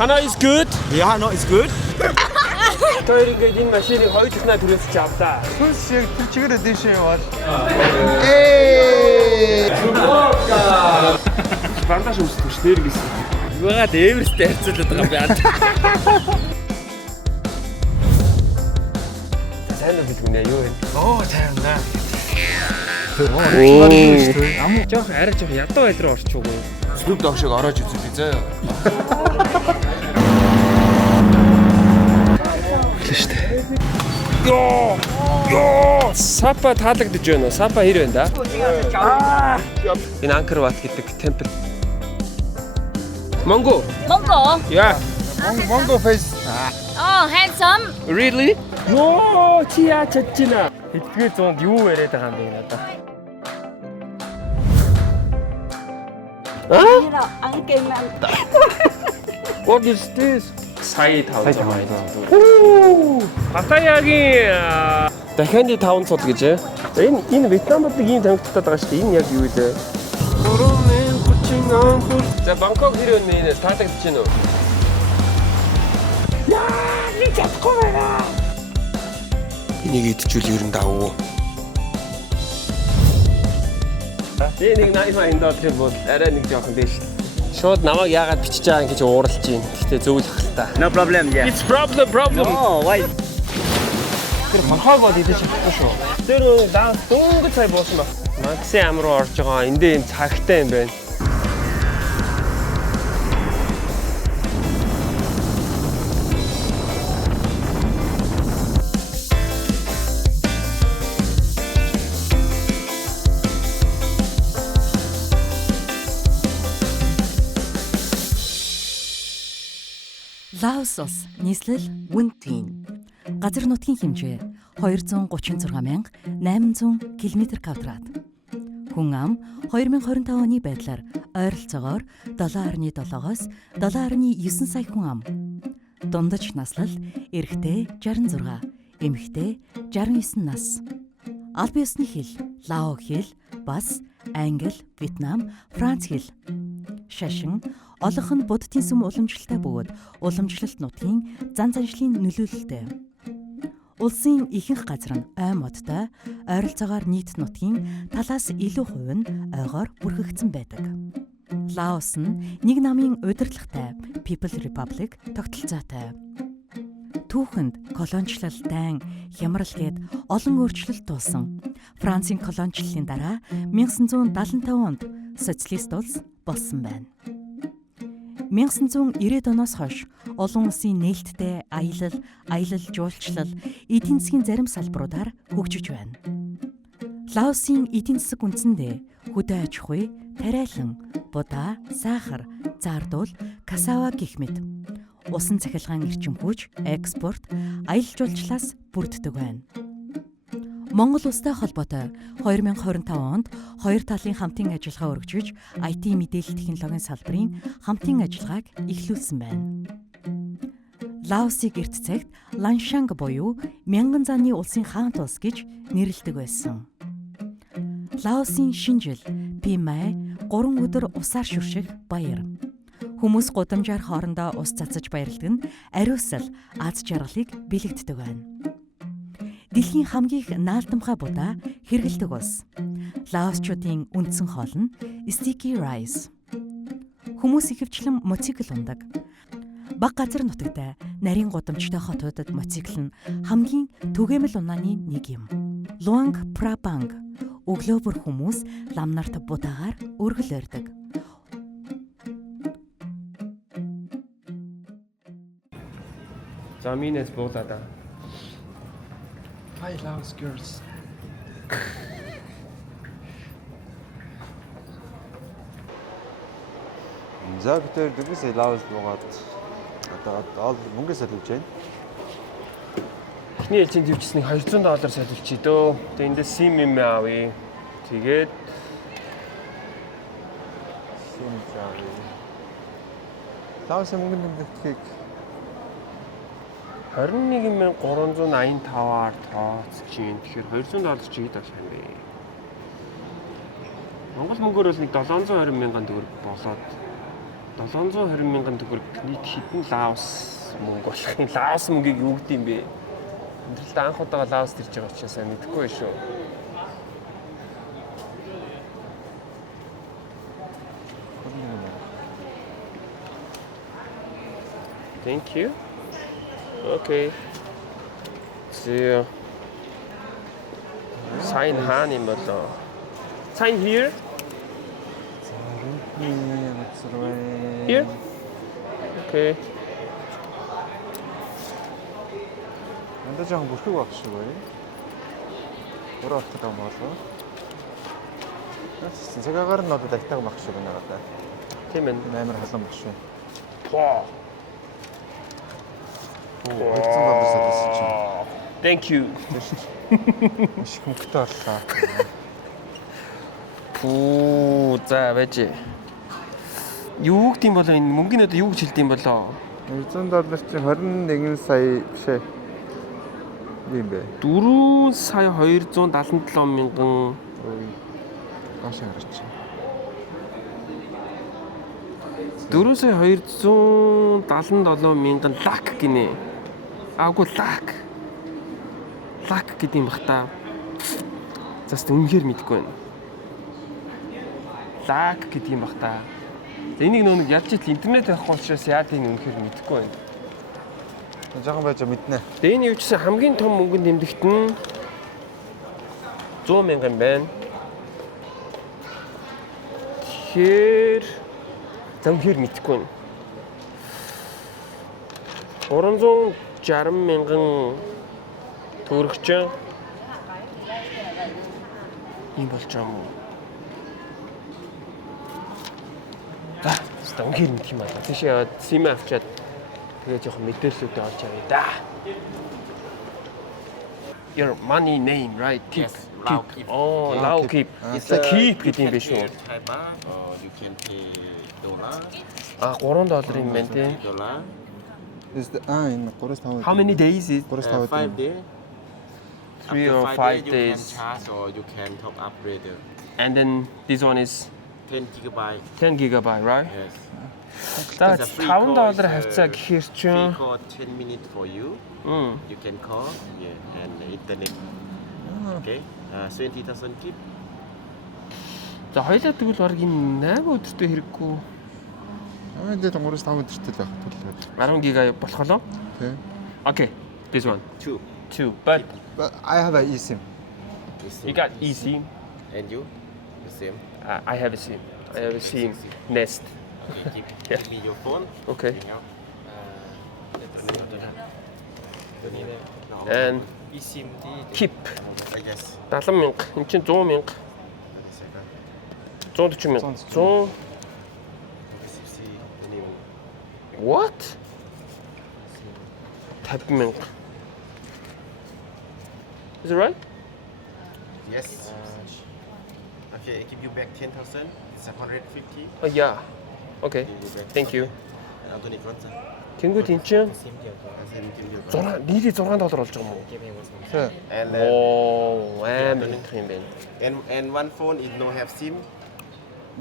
Hana is good. Ja, Hana is good. Тэр ингээд энэ машиныг хоёр туснаа түрээсч авлаа. Сүнс яг тэр чигээр эдишн яваад. Бандаж өмсдөг ш нэр гэсэн. Юугаад Эвересттэй харьцуулаад байгаа юм бэ? Сайн уу гэдэг нэ юу вэ? Оо, тайвна. Амуу жоох арай жоох ядуу байл руу орчихгүй. Snoop Dogg шиг ороож үзье би заа. Ёо! Сапа таалагдж байна уу? Сапа хэр байна да? Энэ Angkor Wat гэдэг темпл. Mongo. Yeah. Mongo face. Oh, handsome. Really? Ёо, чи яа чадчихна? Хэдгээр зуунд юу яриад байгаа юм бэ надад? What is this? Сая 500. Паттаягийн дахианы 500 гэж. Энэ Вьетнамд нэг юм тамигдтаад байгаа шүү дээ. Энэ яг юу вэ? За Бангкок хэр өнөө таалагдж байна уу? Яа, нэг чадахгүй байна. Энийг идчихвэл ер нь давуу. Нэг $99 бол арай нэг жоохон биш. Шууд намайг яагаад бичиж байгаа юм гэж ууралж байна. Гэхдээ зөв л ах л та. No problem, yeah. It's problem. Oh, why? Тэр хорхоог бол идэж чадахгүй шүү. Тэр даа дөнгөж цай буусан ба. Макси ам руу орж байгаа. Эндээ энэ цагтай юм байна. Лаос улс нийслэл Вүнтин. Газар нутгийн хэмжээ 236,800 км². Хүн ам 2025 оны байдлаар ойролцоогоор 7.7-оос 7.9 сая хүн ам. Дундаж наслал эрэгтэй 66, эмэгтэй 69 нас. Албан ёсны хэл Лао хэл, бас англи, вьетнам, франц хэл. Шашин олонх нь буддийн сүм уламжлалтай бөгөөд уламжлалт нутгийн зан заншлын нөлөөлөлтэй. Улсын ихэнх газар нь ой модтой, ойролцоогоор нийт нутгийн талаас илүү хувь нь ойгоор бүрхэгдсэн байдаг. Лаос нь нэг намын удирдлагатай People Republic тогтолцоотой. Түүхэнд колоничлал, дайн, хямрал гээд олон өөрчлөлт туулсан. Францын колоничлалын дараа 1975 онд социалист улс болсон байна. 1990-ад оноос хойш олон улсын нээлттэй аялал жуулчлал, эдийн засгийн зарим салбаруудаар хөгжиж байна. Лаосын эдийн засаг үндсэндээ хөдөө аж ахуй, тариалан, будаа, сахар, зардуул, кассава гэх мэт усан цахилгаан эрчим хүч, экспорт, аялал жуулчлалаас бүрддэг байна. Монгол улстай холбоотой 2025 онд хоёр талын хамтын ажиллагаа өргөжж, IT мэдээлэл технологийн салбарын хамтын ажиллагааг эхлүүлсэн байна. Лаосыг эрт цагт Ланшанг буюу мянган зааны улсын хаант улс гэж нэрлэдэг байсан. Лаосын шинэ жил Пимай 3 өдөр усаар шүрших баяр. Хүмүүс гудамжаар хоорондоо ус цацаж баярладаг нь ариусал аз жаргалыг бэлэгддэг байна. Дэлхийн хамгийн их наалдамхай будаа хэрэгэлдэг улс. Лаосчуудын үндсэн хоол нь sticky rice. Хүмүүс ихэвчлэн моцикл ундаг. Бага газар нутагтай нарийн гудамжтай хотуудад моцикл нь хамгийн түгээмэл унааны нэг юм. Luang Prabang өглөө бүр хүмүүс лам нарт будаагаар өргөл өрдөг. За минес буудаа. I love girls. За бид хоёр дөрвөөсөө лавс буугаад одоо мөнгө солиулж байна. Эхний ээлжинд төвчснийг $200 солиулчих дөө. Тэгээ эндээс SIM юм авъя. Тэгээд SIM заавь. Лавс мөнгө нэмэгдэхийг 21,385-аар тооцож юм. Тэгэхээр $200 чи хэд болох юм бэ? Монгол мөнгөөр бол нэг 720 мянган төгрөг болоод 720 мянган төгрөг нийт хэдэн Лаос мөнгө болох юм. Лаос мөнгийг юу гэдэг юм бэ? Өндөрлөлт анх удаага Лаост ирж байгаа учраас мэдэхгүй байх шүү. Thank you. Okay. See you. Sign хаана юм болоо? Sign here. Here. Okay. Андаа жоохон бүрхэг баг шиг бай. Өөрөө авах юм болоо. Цагаагаар нь одоо тагтааг баг шиг байна гадаа. Тийм ээ. Амар халуун баг шүү. Wow. Thank you. Их хөнгөтэй боллоо. Пүү за байж. Юу гэдэг юм болоо энэ мөнгөний одоо юу гэж хэлдэг юм болоо? $100 чинь 21 сая биш ээ. Юу юм бэ? 4 сая 277 мянган Гаш хараач. 4 сая 277 мянган лак гинэ. Аагүй лак. Лак гэдэг юм бах та. Заст үнэхээр мэдэхгүй байна. Лак гэдэг юм бах та. Энийг нөө нэг ялж итл интернет байхгүй учраас яа тийм үнэхээр мэдэхгүй байна. Жаахан байж мэднэ. Тэгээ энэ юу ч гэсэн хамгийн том мөнгөнд нэмдэгт нь 100 мянган байна. Тэгэхээр замхэр мэдэхгүй байна. 360 мянган төгрөгч юм болж байгаа юм уу? За, үнэхээр мэдэх юм байна. Тийш яваад сим авчаад тэгээ жоохон мэдээллүүдээ олж авъя да. Your money name, right? Keep. Lao Keep. Oh, Lao Keep. Keep гэдэг юм биш үү? Thai baht or you can pay dollar. А $3 юм байна тий. Dollar. Энэ 3-5. How many days is 3-5. 5 days. 3 or After 5 you days? can charge or you can top up later. And then this one is 10 gigabyte. 10 gigabyte, right? Yes. За It's a free call, $5 it's a хавцаа гэхээр Free чинь call 10 minutes for you. You can call, yeah, and internet. Okay. 20,000 keep. за хоёлаа тэгвэл баг энэ 8 өдөртөө хэрэггүй Дээд 3-5 өдөртэй л байх төлөв. 10 гига болохолоо. Тий. Okay, this one. 2. 2. But But I have a eSIM. you got eSIM. And you? The same. I have a SIM. I have a SIM Nest. Okay, Yeah. give me your phone. Okay. Hang out. And keep Yes. 70 мянга. Энд чинь 100 мянга. 140 мянга. 100 What? 50 мянга. Is it right? Yes. Okay, I give you back 10,000. It's 150. Oh yeah. Okay. Thank you. Anthony Conza. Тэнгүүд эн чинь Give you. 6 нийлээ $6 болж байгаа юм уу? Тий. And Оо, амар их юм байна. and one phone is no have SIM.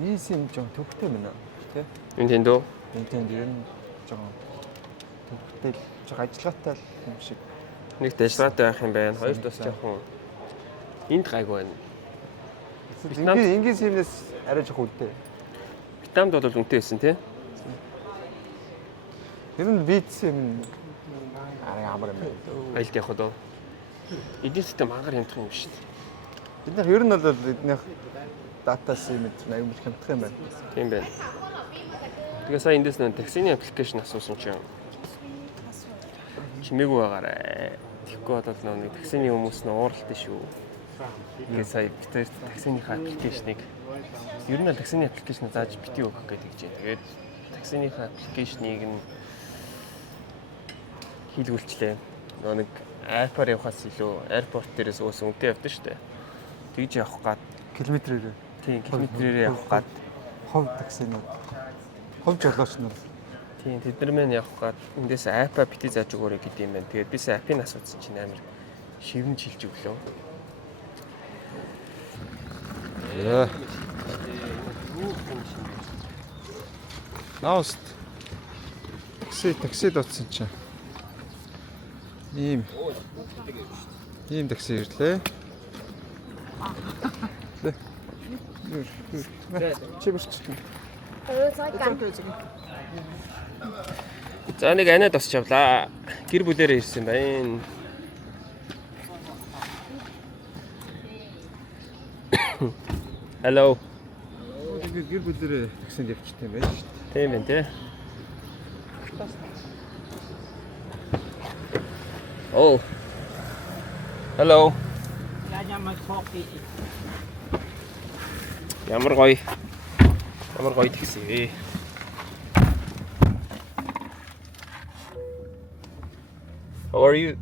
eSIM жоо төвхтэй байна. Тий. Nintendo. Nintendo ер нь жоо төвхтэй л жоо ажиллагаатай л юм шиг. Нэг дэжлаатай байх юм байна. Хоёр тус жоохон энд гайгүй байна. Ингийн SIM-нээс арай жоох үлдээ. Вьетнамд бол үнэтэй байсан тий. Ер нь BTS-ийн арай амар юм байна. Аялд явах уу? Эдийн засгийн мангар хямдах юм шүү дээ. Биднийх ер нь бол биднийх дата SIM-д аюул их хямдах юм байна. Тийм байна. Тэгээ сая эндээс нэг таксины аппликейшн асуусан чинь чимээгүй байгаарэ. Тэгэхгүй бол нэг таксины хүмүүс нь ууралтай шүү. Тэгээ сая битэр таксиныхаа аппликейшнийг ер нь л таксины аппликейшн зааж бити өгөх гэдэг гэж байна. Тэгээд таксиныхаа аппликейшнийг нь хийлгүүлчлээ. Нэг апаар явахаас илүү аэропорт дээрээс өөс үнэтэй явдсан шүү дээ. Тэгж явах гад Километрээр. тийм километрээр явах гад Хов таксинууд. Хов жолоочнууд. тийм тэд нар мэн явах гад эндээс апаа бити зааж өгөөрэй гэдэг юм байна. Тэгээд бис апыг асуусан чинь амар шивэн чилж өглөө. Яа. Лаост. Такси дутсан чинь. Ийм такси ирлээ. Чи бэрчтэй. За нэг анаад босч авлаа. Гэр бүлээрээ ирсэн байна. Hello. Гэр бүлэрээ таксинд явчихсан юм байна шүү дээ. Тийм байна тий. Oh. Hello. Ямар гоё такси вэ? How are you?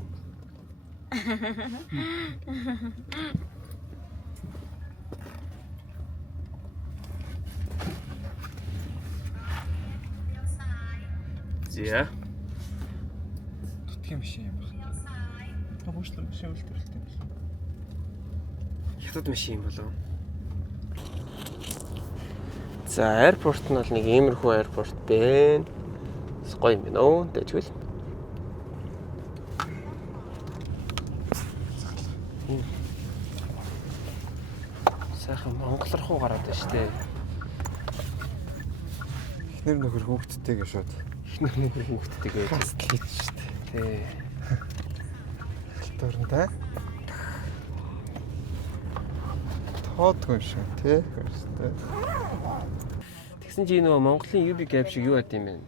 Yeah. Дутгийн машин юм байна. Хөөшлөр машин үлдэрэлтэй юм байна. Хятад машин болов. За аэропорт нь бол нэг иймэрхүү аэропорт байна. Гоё юм байна уу? Тэжвэл. Сайхан Монгол руу гараад байна шүү дээ. Эхнэр нөхөр хүүхдтэйгээ шууд. Эхнэр нөхөр хүүхдтэйгээ хастал хийж шүү дээ. Тий. Дөрөнтэй. Тоодгүй шүү, тий. Тэгсэн чи нөгөө Монголын UB Cab шиг юу байд юм бэ?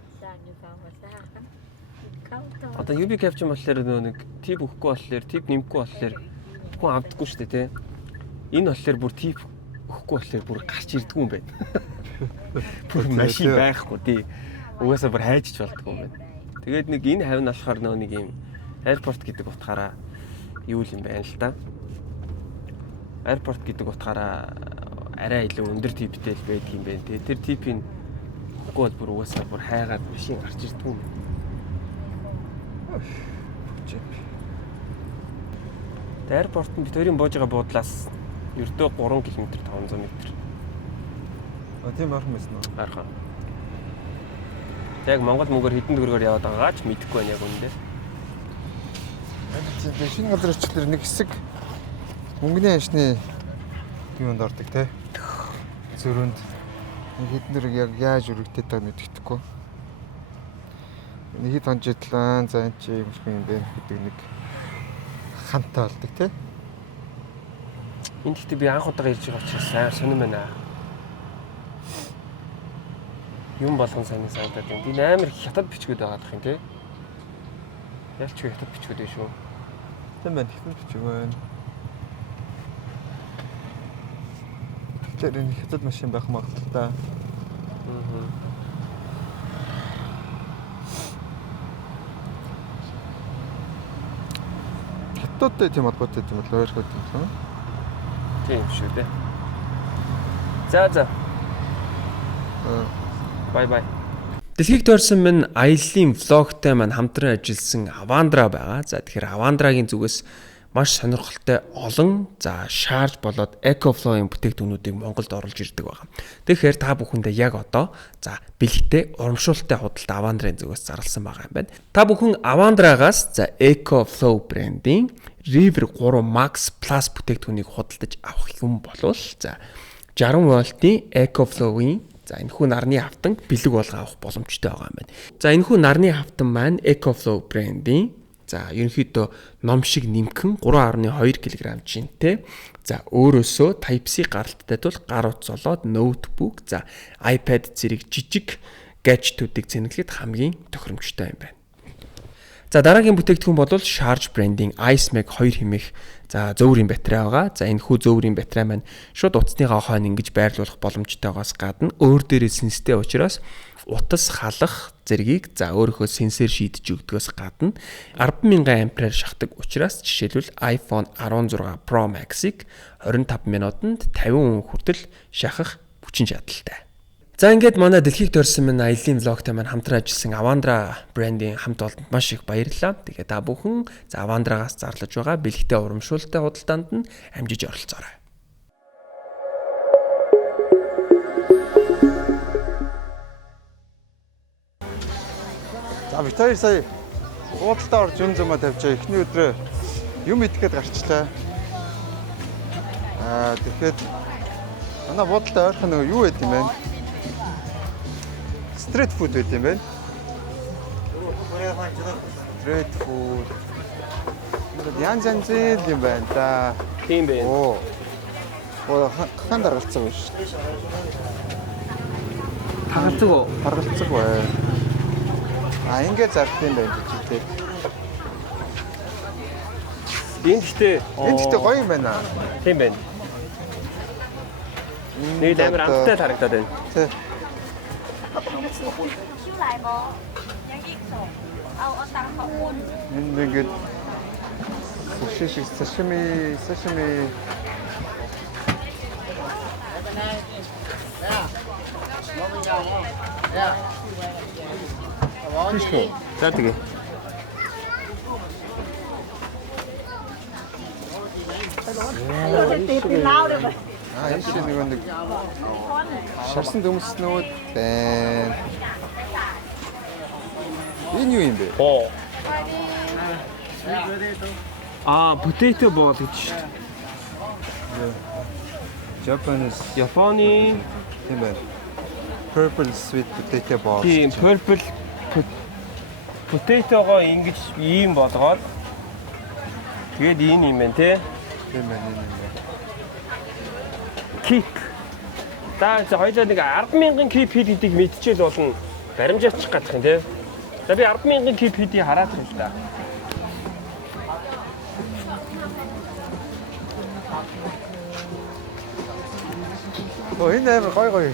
Одоо UB Cab ч юм болохоор нөгөө нэг тип өгөхгүй болохоор, тип нэмэхгүй болохоор хүн авдаггүй шүү дээ, тий. Энэ болохоор бүр тип өгөхгүй болохоор бүр гарч ирдэггүй юм байна. Бүр машин байхгүй тий. Угаасаа бүр хайжч болдгоо юм байна. Тэгээд нэг энэ хавь нь болохоор нөгөө нэг юм аэропорт гэдэг утгаараа юу юм байна л да. Аэропорт гэдэг утгаараа арай илүү өндөр типтэй л байдаг юм байна. Тэгээд тэр типийн үгүй бол бүр угаасаа бүр хайгаад машин гарч ирдэггүй юм. Аэропортод бид хоёрын бууж байгаа буудлаас ердөө 3 км 500 м. Тийм арах мэс нөө. Арах. Яг Монгол мөнгөөр хэдэн төгрөгөөр яваад байгаагаа ч мэдэхгүй байна яг үндэ. Тэгээд шинэ газар очихлоор нэг хэсэг мөнгөний хашны юунд ордог те. Зөрөнд хэдэн төгрөг яг яаж өргөдөд байгааг мэддэхгүй. Нэг хэд хонжидлаа за энэ чи юм шиг юм бэ гэдэг нэг хантай болдог те. Энд гэхдээ би анх удаага ирж байгаа учраас амар сонирм байна. Юм болгон сайн санагдаад байна. Энэ амар хятад бичгүүд байгаад их юм те. Ялч хятад бичгүүд биш үү? Тийм байна, хятад бичиг байна. Тэгэхээр энэ хятад машин байх магадaltaй. Хятадтай тийм холбоотой юм бол ойлгох юм. Тийм шүү дээ. За. Bye. Дэлхийг тойрсон минь аяллаа влогтой маань хамтран ажилласан Avandra байгаа. За тэгэхээр Avandra-гийн зүгээс маш сонирхолтой олон шаарж болоод EcoFlow-ийн бүтээгдэхүүнүүдийг Монголд оруулж ирдэг байгаа. Тэгэхээр та бүхэндээ яг одоо бэлэгтэй урамшуулалттай худалдаа Avandra-ийн зүгээс зарласан байгаа юм байна. Та бүхэн Avandra-гаас EcoFlow брендийн River 3 Max Plus бүтээгдэхүүнийг худалдаж авах юм бол 60 вольтын EcoFlow-ийн энэхүү нарны хавтан бэлэг болго авах боломжтой байгаа юм байна. За энэхүү нарны хавтан маань EcoFlow брендийн ерөнхийдөө ном шиг нэмхэн 3.2 кг жинтэй. Өөрөөсөө Type-C гаралттай тул гар утас болоод ноутбук, iPad зэрэг жижиг гаджетуудыг зэнэглэхэд хамгийн тохиромжтой юм байна. Дараагийн бүтээгдэхүүн бол Charge брендийн IceMag 2 хэмээх зөөврийн батарей байгаа. Энэхүү зөөврийн батарей маань шууд утасныхаа хойно ингэж байрлуулах боломжтойгоос гадна өөр дээрээ сенстэй учраас утас халах зэргийг өөрөөхөө сенсор шийдэж өгдөгөөс гадна 10,000 ампер шахдаг учраас жишээлбэл iPhone 16 Pro Max-ыг 25 минутанд 50% хүртэл шахах хүчин чадалтай. Ингээд манай дэлхийг тойрсон минь аяллаа влогтой маань хамтран ажилласан Avandra брендийн хамт олонд маш их баярлалаа. Тэгээд та бүхэн Avandra-гаас зарлаж байгаа бэлэгтэй урамшуулалттай худалдаанд нь амжиж оролцоорой. За бид хоёр сая уудалтаа орж юм зумаа тавьчаа. Эхний өдрөө юм идэхэд гарчлаа. Тэгэхээр манай буудалтай ойрхон нөгөө юу байд юм бэ? Стрит фуд байд юм байна. Стрит фуд. Янз янзын юм байна да. Тийм бэ. Оо хаан даргалцсан байна шүү дээ. Тагалцаг уу? Даргалцсан бай. Ингээд зард юм байна гэж тийм. Энд гэхдээ Гоё юм байна. тийм байна. Нэг амар амттай харагдаад байна. Тий. Энд ингээд суши сашими Тийшээ. За тэгээ. энэ шиг нэг шарсан дөмснүүд байна. Энэ юу юм бэ? Оо. Potato ball гэж шүү дээ. Japanese Японы тийм байна. Purple sweet potato balls. тийм purple potato-го ингэж ийм болгоод тэгээд ийм юм байна те. Тийм байна. Кип. За хоёулаа нэг 10,000 кип хийдийг мэдчихэл болно. Баримжаачих гадах юм те. За би 10,000 кип хийдийг хараад байна л да. Энэ амар гоё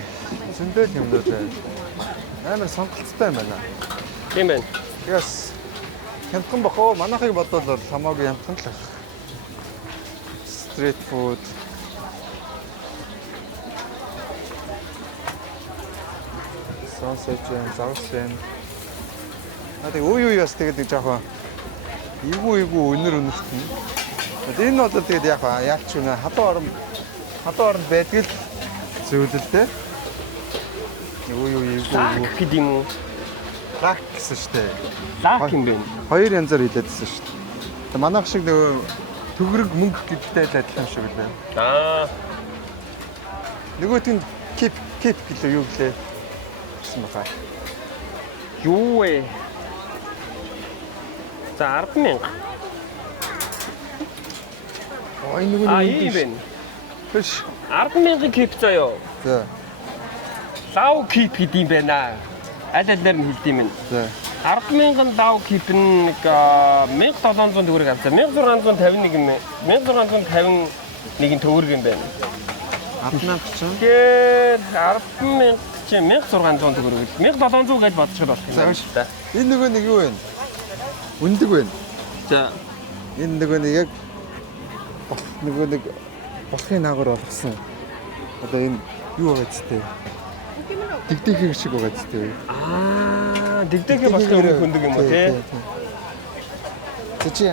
зөндөл юмнууд байна. Амар сонголттой юм байна. Тийм байна. Тэгээс хямдхан бохоо манайхыг бодвол хамаагүй хямдхан л байх. Street food. Sausage and sauce. Надад юу бас тэгээд нэг жоохон эвгүй өнөртөн. Энэ нь бол тэгээд яалч үнэ хадуу орнд байдаг л зөвлөлтэй. Юу эвгүй Гэдэг юм уу? лак гэсэн шүү дээ. Лак юм бэ? Хоёр янзаар хэлээдсэн шүү дээ. Манайх шиг нөгөө төгрөг мөнгө гэдэгтэй л адилхан шиг үлээ. Нөгөөт нь кип гэлээ юу гэлээ гэсэн баха. Юу вэ? За 10,000. Ой нөгөө ийм байна. Тэш. 10,000 кип заяа. За. Лав кип гэдэг юм байна. Аль-алаар нь хэлдэм юм. За. 10,000 лав кип нь нэг 1700 төгрөг авсан. 1651 төгрөг юм байна. 10,000 чинь. Тэгэхээр 10,000 чи 1600 төгрөг. 1700 гэж бодчих болох юм байна шүү дээ. Энэ нөгөө нэг юу вэ? Үндэг байна. За Энэ нөгөө нэг яг нөгөө нэг болохын наагур болгосон. Одоо энэ юу байгаа ч тийм. Дэгдэх шиг байгаа ч тийм. дэгдэхээ бас өндөг юм уу те? Чи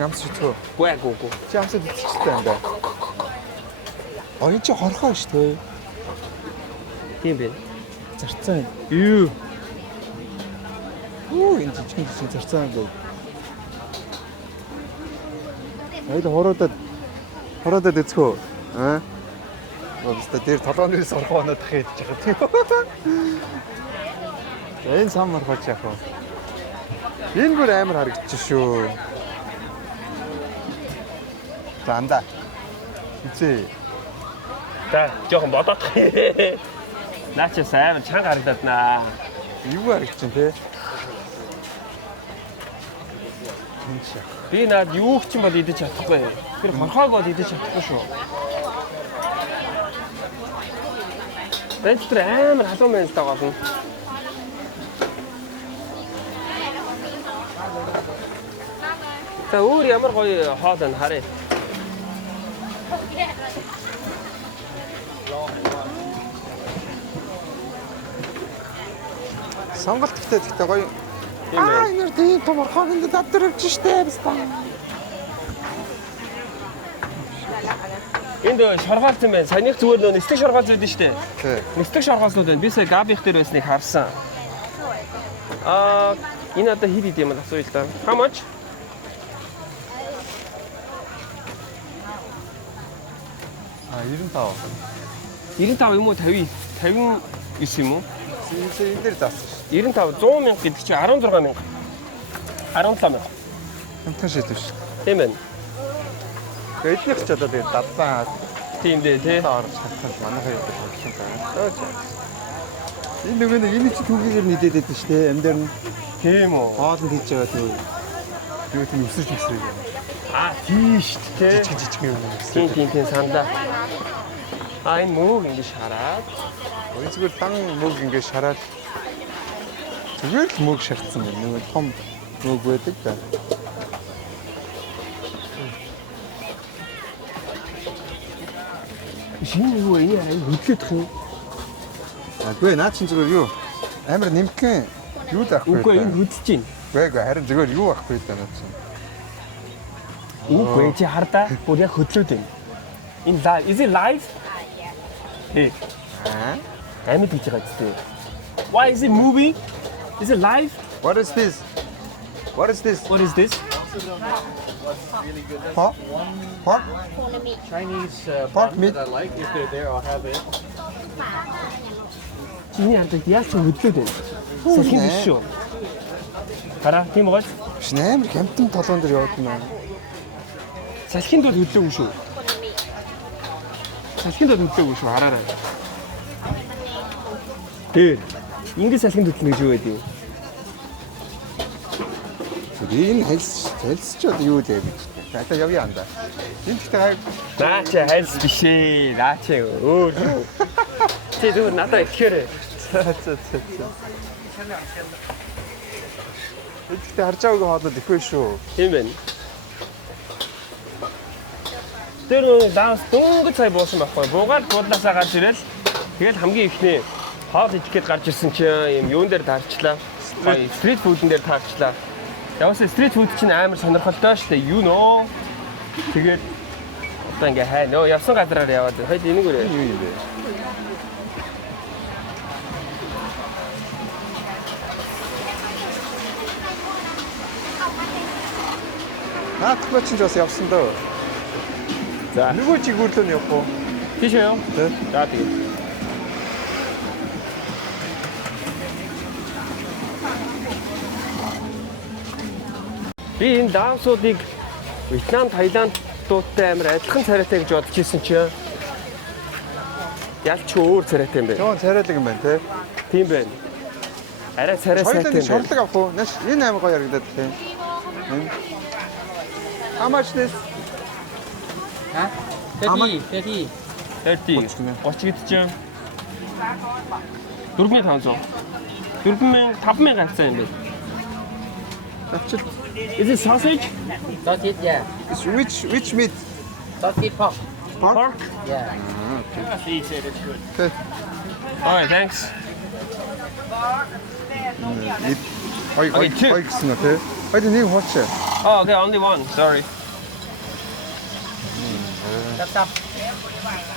амс шүтгөө. Гүү. Чи амс битчихтэй юм да. Оён чи хорхоо шүү дээ. Тийм бэ. Зарцсан. Юу? Энэ жижиг зарцсан юм. Хоёул хороодод эцгөө. Бasta дээр толгойн сорхоо оноод хээд байгаа тийм. Энэ самар бач яах вэ? Энэ бүр амар харагдчих шүү. За анда. Үзээ. За жоохон бодоод. Наачаас амар чанга харагдаад наа. Юу харагдчих те? Би наад юу ч юм бол идэж чадахгүй. Тэр хорхоог бол идэж чадахгүй шүү. Бэлтэр амар халуун байна л да гол нь. За өөр ямар гоё хоол байна харъя. Сонголт гэхдээ гоё. Энэ тийм том орхоонд дадварч штэ баста. Энд шоргоолсон байна. Саяных зүгээр нөө нислэг шоргоолсон байдаг штэ. Тий. Нислэг шоргоолсон байна. Би сая габих дээр байсныг харсан. Энэ одоо хэд идэм юм асууя л да. How much? 아, 95. 95 юм уу 50 59 юм уу? Энэ дээр заасан шүү. 95 100 мянга гэдэг чинь 16 мянга. 17 мянга. Хамтхан шийдэв шүү. Тийм байна. Тэгээ эднийх ч одоо тэгээ дадлаа Тийм дээ тий. орж хатсан манайхаа юу болох юм байна. Энэ нөгөө нэг энэ чи түүгээр нийдээд байдаг шүү дээ. Амдэр нь Тийм үү. хоолнд хийж байгаа тийм юу тийм өсөж юм. Тийм шүү дээ. Жижиг юм. Тийм сандаа. Энэ мөөг ингэ шараад. Энэ зүгээр дан мөг ингэ шараад зүгээр л мөг шарцсан байна. Нөгөө том мөг байдаг да. Шинэ юу энэ аяа хөдлөдөх юм. Үгүй наа чинь зүгээр юу амар нэмхэн юу л ахгүй. Үгүй энэ хөдлөж байна. Үгүй харин зүгээр юу ахгүй да наа чинь. Үгүй чи хардаа бүр яг хөдлөд байна. Энэ live is it live? Hey. Амьд гэж байгаа зү. Why is it moving? Is it live? What is this? What is this? What is this? Pork? Pork? Chinese Pork meat? I like. If they're there, I'll have it. Чиний хардаа яаж ч хөдлөд байна. Салхин биш шүү. Хараа тийм байгаа. Биш амар хямдхан толгоон дээр яваад байна. Салхинд бол хөдлөөгүй шүү. Салхинд бол хөдлөөгүй шүү. Хараарай. Дээр. Ингээд салхинд хөдлөнө гэж юу байдیں۔ Энэ хэлс ч одоо юу дээ гэж. Одоо явъя андаа. Энэ гэхдээ Наа чи хайлс биш ээ. Наа чи өөр. Чи зүгээр надад ихээр. Гэхдээ харж байгаагүй хоолод их вэ шүү. Тийм байна. Тэр нэг данс дөнгөж сая буусан байхгүй. Буугаад буудлаасаа гарч ирэл. Тэгэл хамгийн ихний хоол идэх гээд гарч ирсэн чинь юм юун дээр таарчлаа. Стрит фудэн дээр таарчлаа. Яваасаа стрит фуд чинь амар сонирхолтой шүү дээ. Юу нөө. Тэгээд одоо ингээ хай нөө явсан газараар яваад. Хойд энийг үрээ. Юу юм бэ? Наадах чинь ч бас явсан дөө. За. Нөгөө чиг үрлөө нь явах уу? Тийш яа. Тэ. За тэгээд. Би энэ даусуудыг Вьетнам, Таиланд дуудтай амар адилхан царайтай гэж бодож ирсэн чи. Ялч өөр царайтай юм бэ? Жон царайлаг юм байна те. Тийм байна. Арай царай сайтай юм байна. Шорлог авах уу? Нэш энэ амар гоё ярагдаад тийм. How much this? 30. 30 гэдэг чинь 4500. 4500 хацсан юм байна. Авчил. Is it sausage? Sausage, yeah. Which meat? Sausage pork. Pork? Yeah. Okay. All right, thanks. Ой гэсэн үү те. Ой нэг хооч. Oh, okay, only one. Sorry.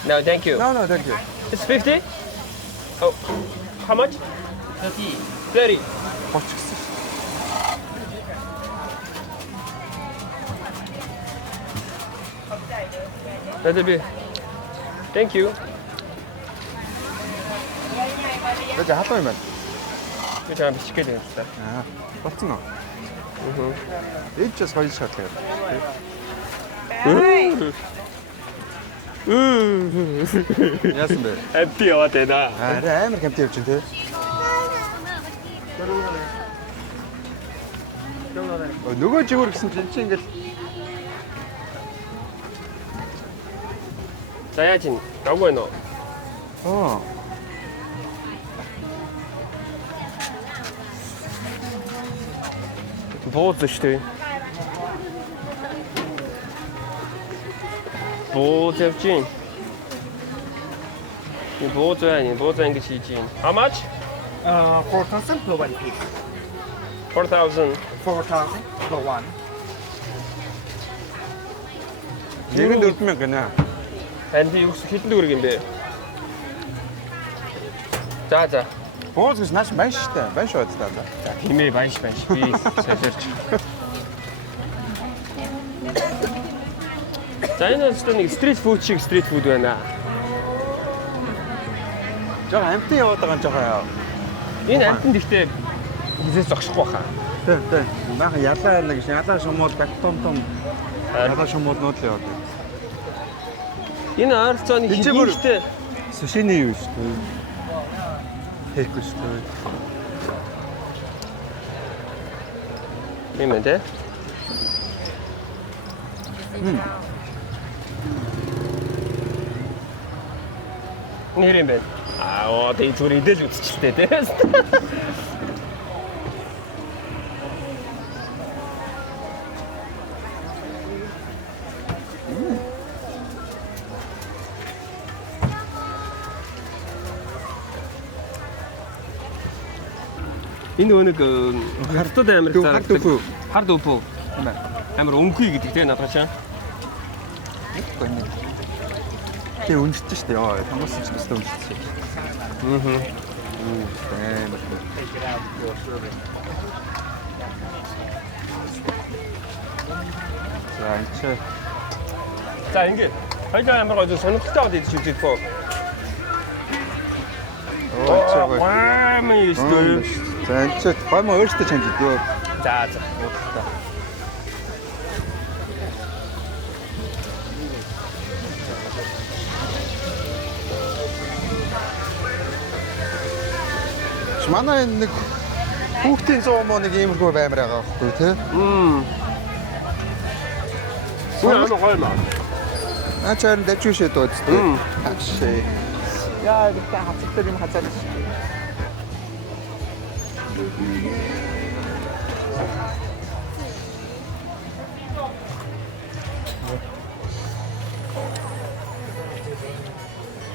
No, thank you. No, thank you. It's 50? Oh, how much? 30. 30. Хооч гэсэн. That'll be. Thank you. Гэж хатаа юм байна. Би чам бичгээд байна л да. Болцсон уу? Ээж ч бас хоёр шатлаа. Яасан бэ? Happy яваад байна. Арай амар хэмтэй явж байна те. Нөгөө жигүүр гэсэн чинь ингээл За яа чин явгүй нөө. Бууз штэ. Бууз явчин. 이 бууз ингэж хийж юм. How much? 4,000 per one piece. 4,000. 4,000 per one. Нэгэнд 4,000 гэнэ. Энд юу хэдэн төгрөг юм бэ? За. Бууз гэж нааш байна шүү дээ. Байна шүү дээ. За тийм ээ баяш. Би солиорч. За энэ бол нэг стрит фуд шиг стрит фуд байна. Жоо амтын яваад байгаа юм жоо. Энэ амтнд ихтэй хизээс зогсохгүй хаа. Тий. Бага ялаа нэг ялаа шумуул бактом ялаа шумуулнууд л яваад. Энэ ойролцооны хизээтэй Сушины юу шүү дээ. Хийхгүй шүү дээ. юм ээ. Нэр юм бэ? Тэгээ зүгээр идэл үзчихлээ тий. Энэ нэг хартад амир заадаг. Хард өвөө. Амир өнгөй гэдэг тий надад чам. Тэгээ үнэрч шүү дээ. Тамаас ч гэсэн үнэрч. За ингэ. Хоёул амар гоё сонирхолтой аваад идэж үзье гоо. Ваа мэй шүү. За энэ ч гой мө өөртөө чанд идөө. За. Манай нэг хүүхдийн 100 муу нэг иймэрхүү баймар байгаа байхгүй тий? Сүүл гоё маа. Ачаар дэчүүшээ дөөцтэй. Акшээ. Яа, гэдэг хацтай юм хацаад шүү.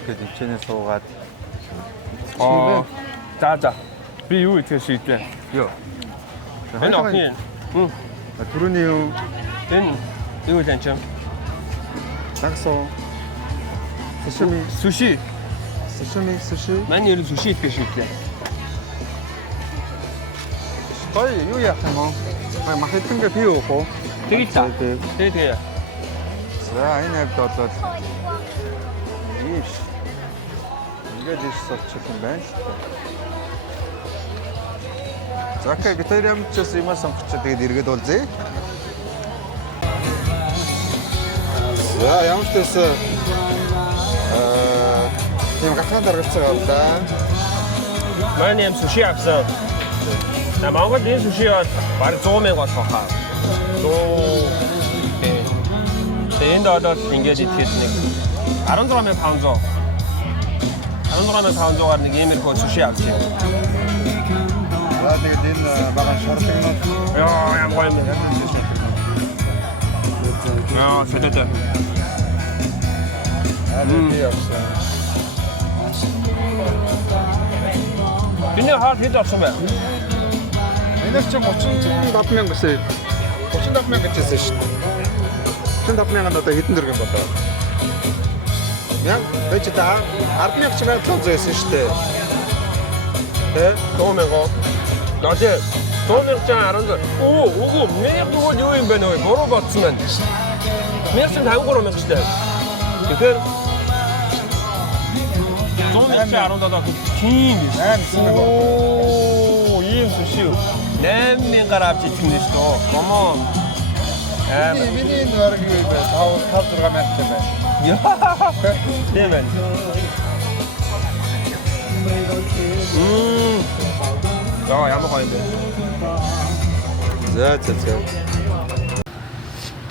Гэт ичнээ суугаад. За. Би юу итгэж шийдвэ? Йоо. Энэ охин. Түрүүний юу? Энэ юу л анчаа? Таксо. Суши. Манай ер нь суши итгэж шийдлээ. Той юу яах юм бэ? Махитанга би юу хоо? Тэгээ та. Тэгээ. За энэ авд болоод ийш. Ингээд иш сорчих юм байна шүү дээ. За окей, битэрям ч юм сонгочиход тэгээд эргээд болзээ. За ямар ч төс тийм гахаан даргалцаа авлаа. Манай юм суши авсан. На Монгол энэ суши баг 100 мянга болох хаа. 100. Тэгээд одоо ингэж итгэж нэг 16500. 16500-аар нэг иймэрхүү суши авчих. За тэгээд энэ баган шортлогнод Яа, гоё юм. Яа, сэтэдэ. Биний хаад хэд авсан бэ? Энэ ч 35 мянга гэсэн. 35 мянга гэжсэн шүү дээ. 35 мянганд одоо хэдэн төгрөг болоо? Яг бэж та 10 мянга ч байдлаа зөөсөн шүү дээ. Тэ 100 мянга. Дожи 100 мянга ч 10. Үгүй мянга юу юм бэ нөө? Буруу бодсон байна. 1053 мянга ч дээ. Тэгэхээр 100 мянга 17 тийм биш. Ийм суши. 8 мянгаар авч идэх юм шүү дээ. Come on. миний энэ бараг юу бэ? 5 6 мянга юм байна. Тийм байна. Яа, ямар гоё юм бэ? За.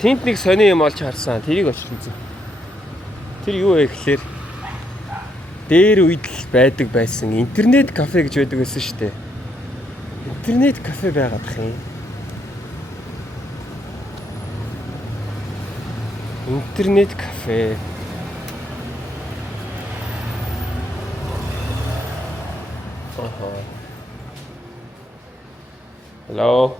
Тинт нэг сони юм олж харсан. Тэрийг очиж үзье. Тэр юу вэ гэхээр дээр үед л байдаг байсан. Интернет кафе гэж байдаг байсан шүү дээ. Интернет кафе байгаад бах юм. Интернет кафе. Hello.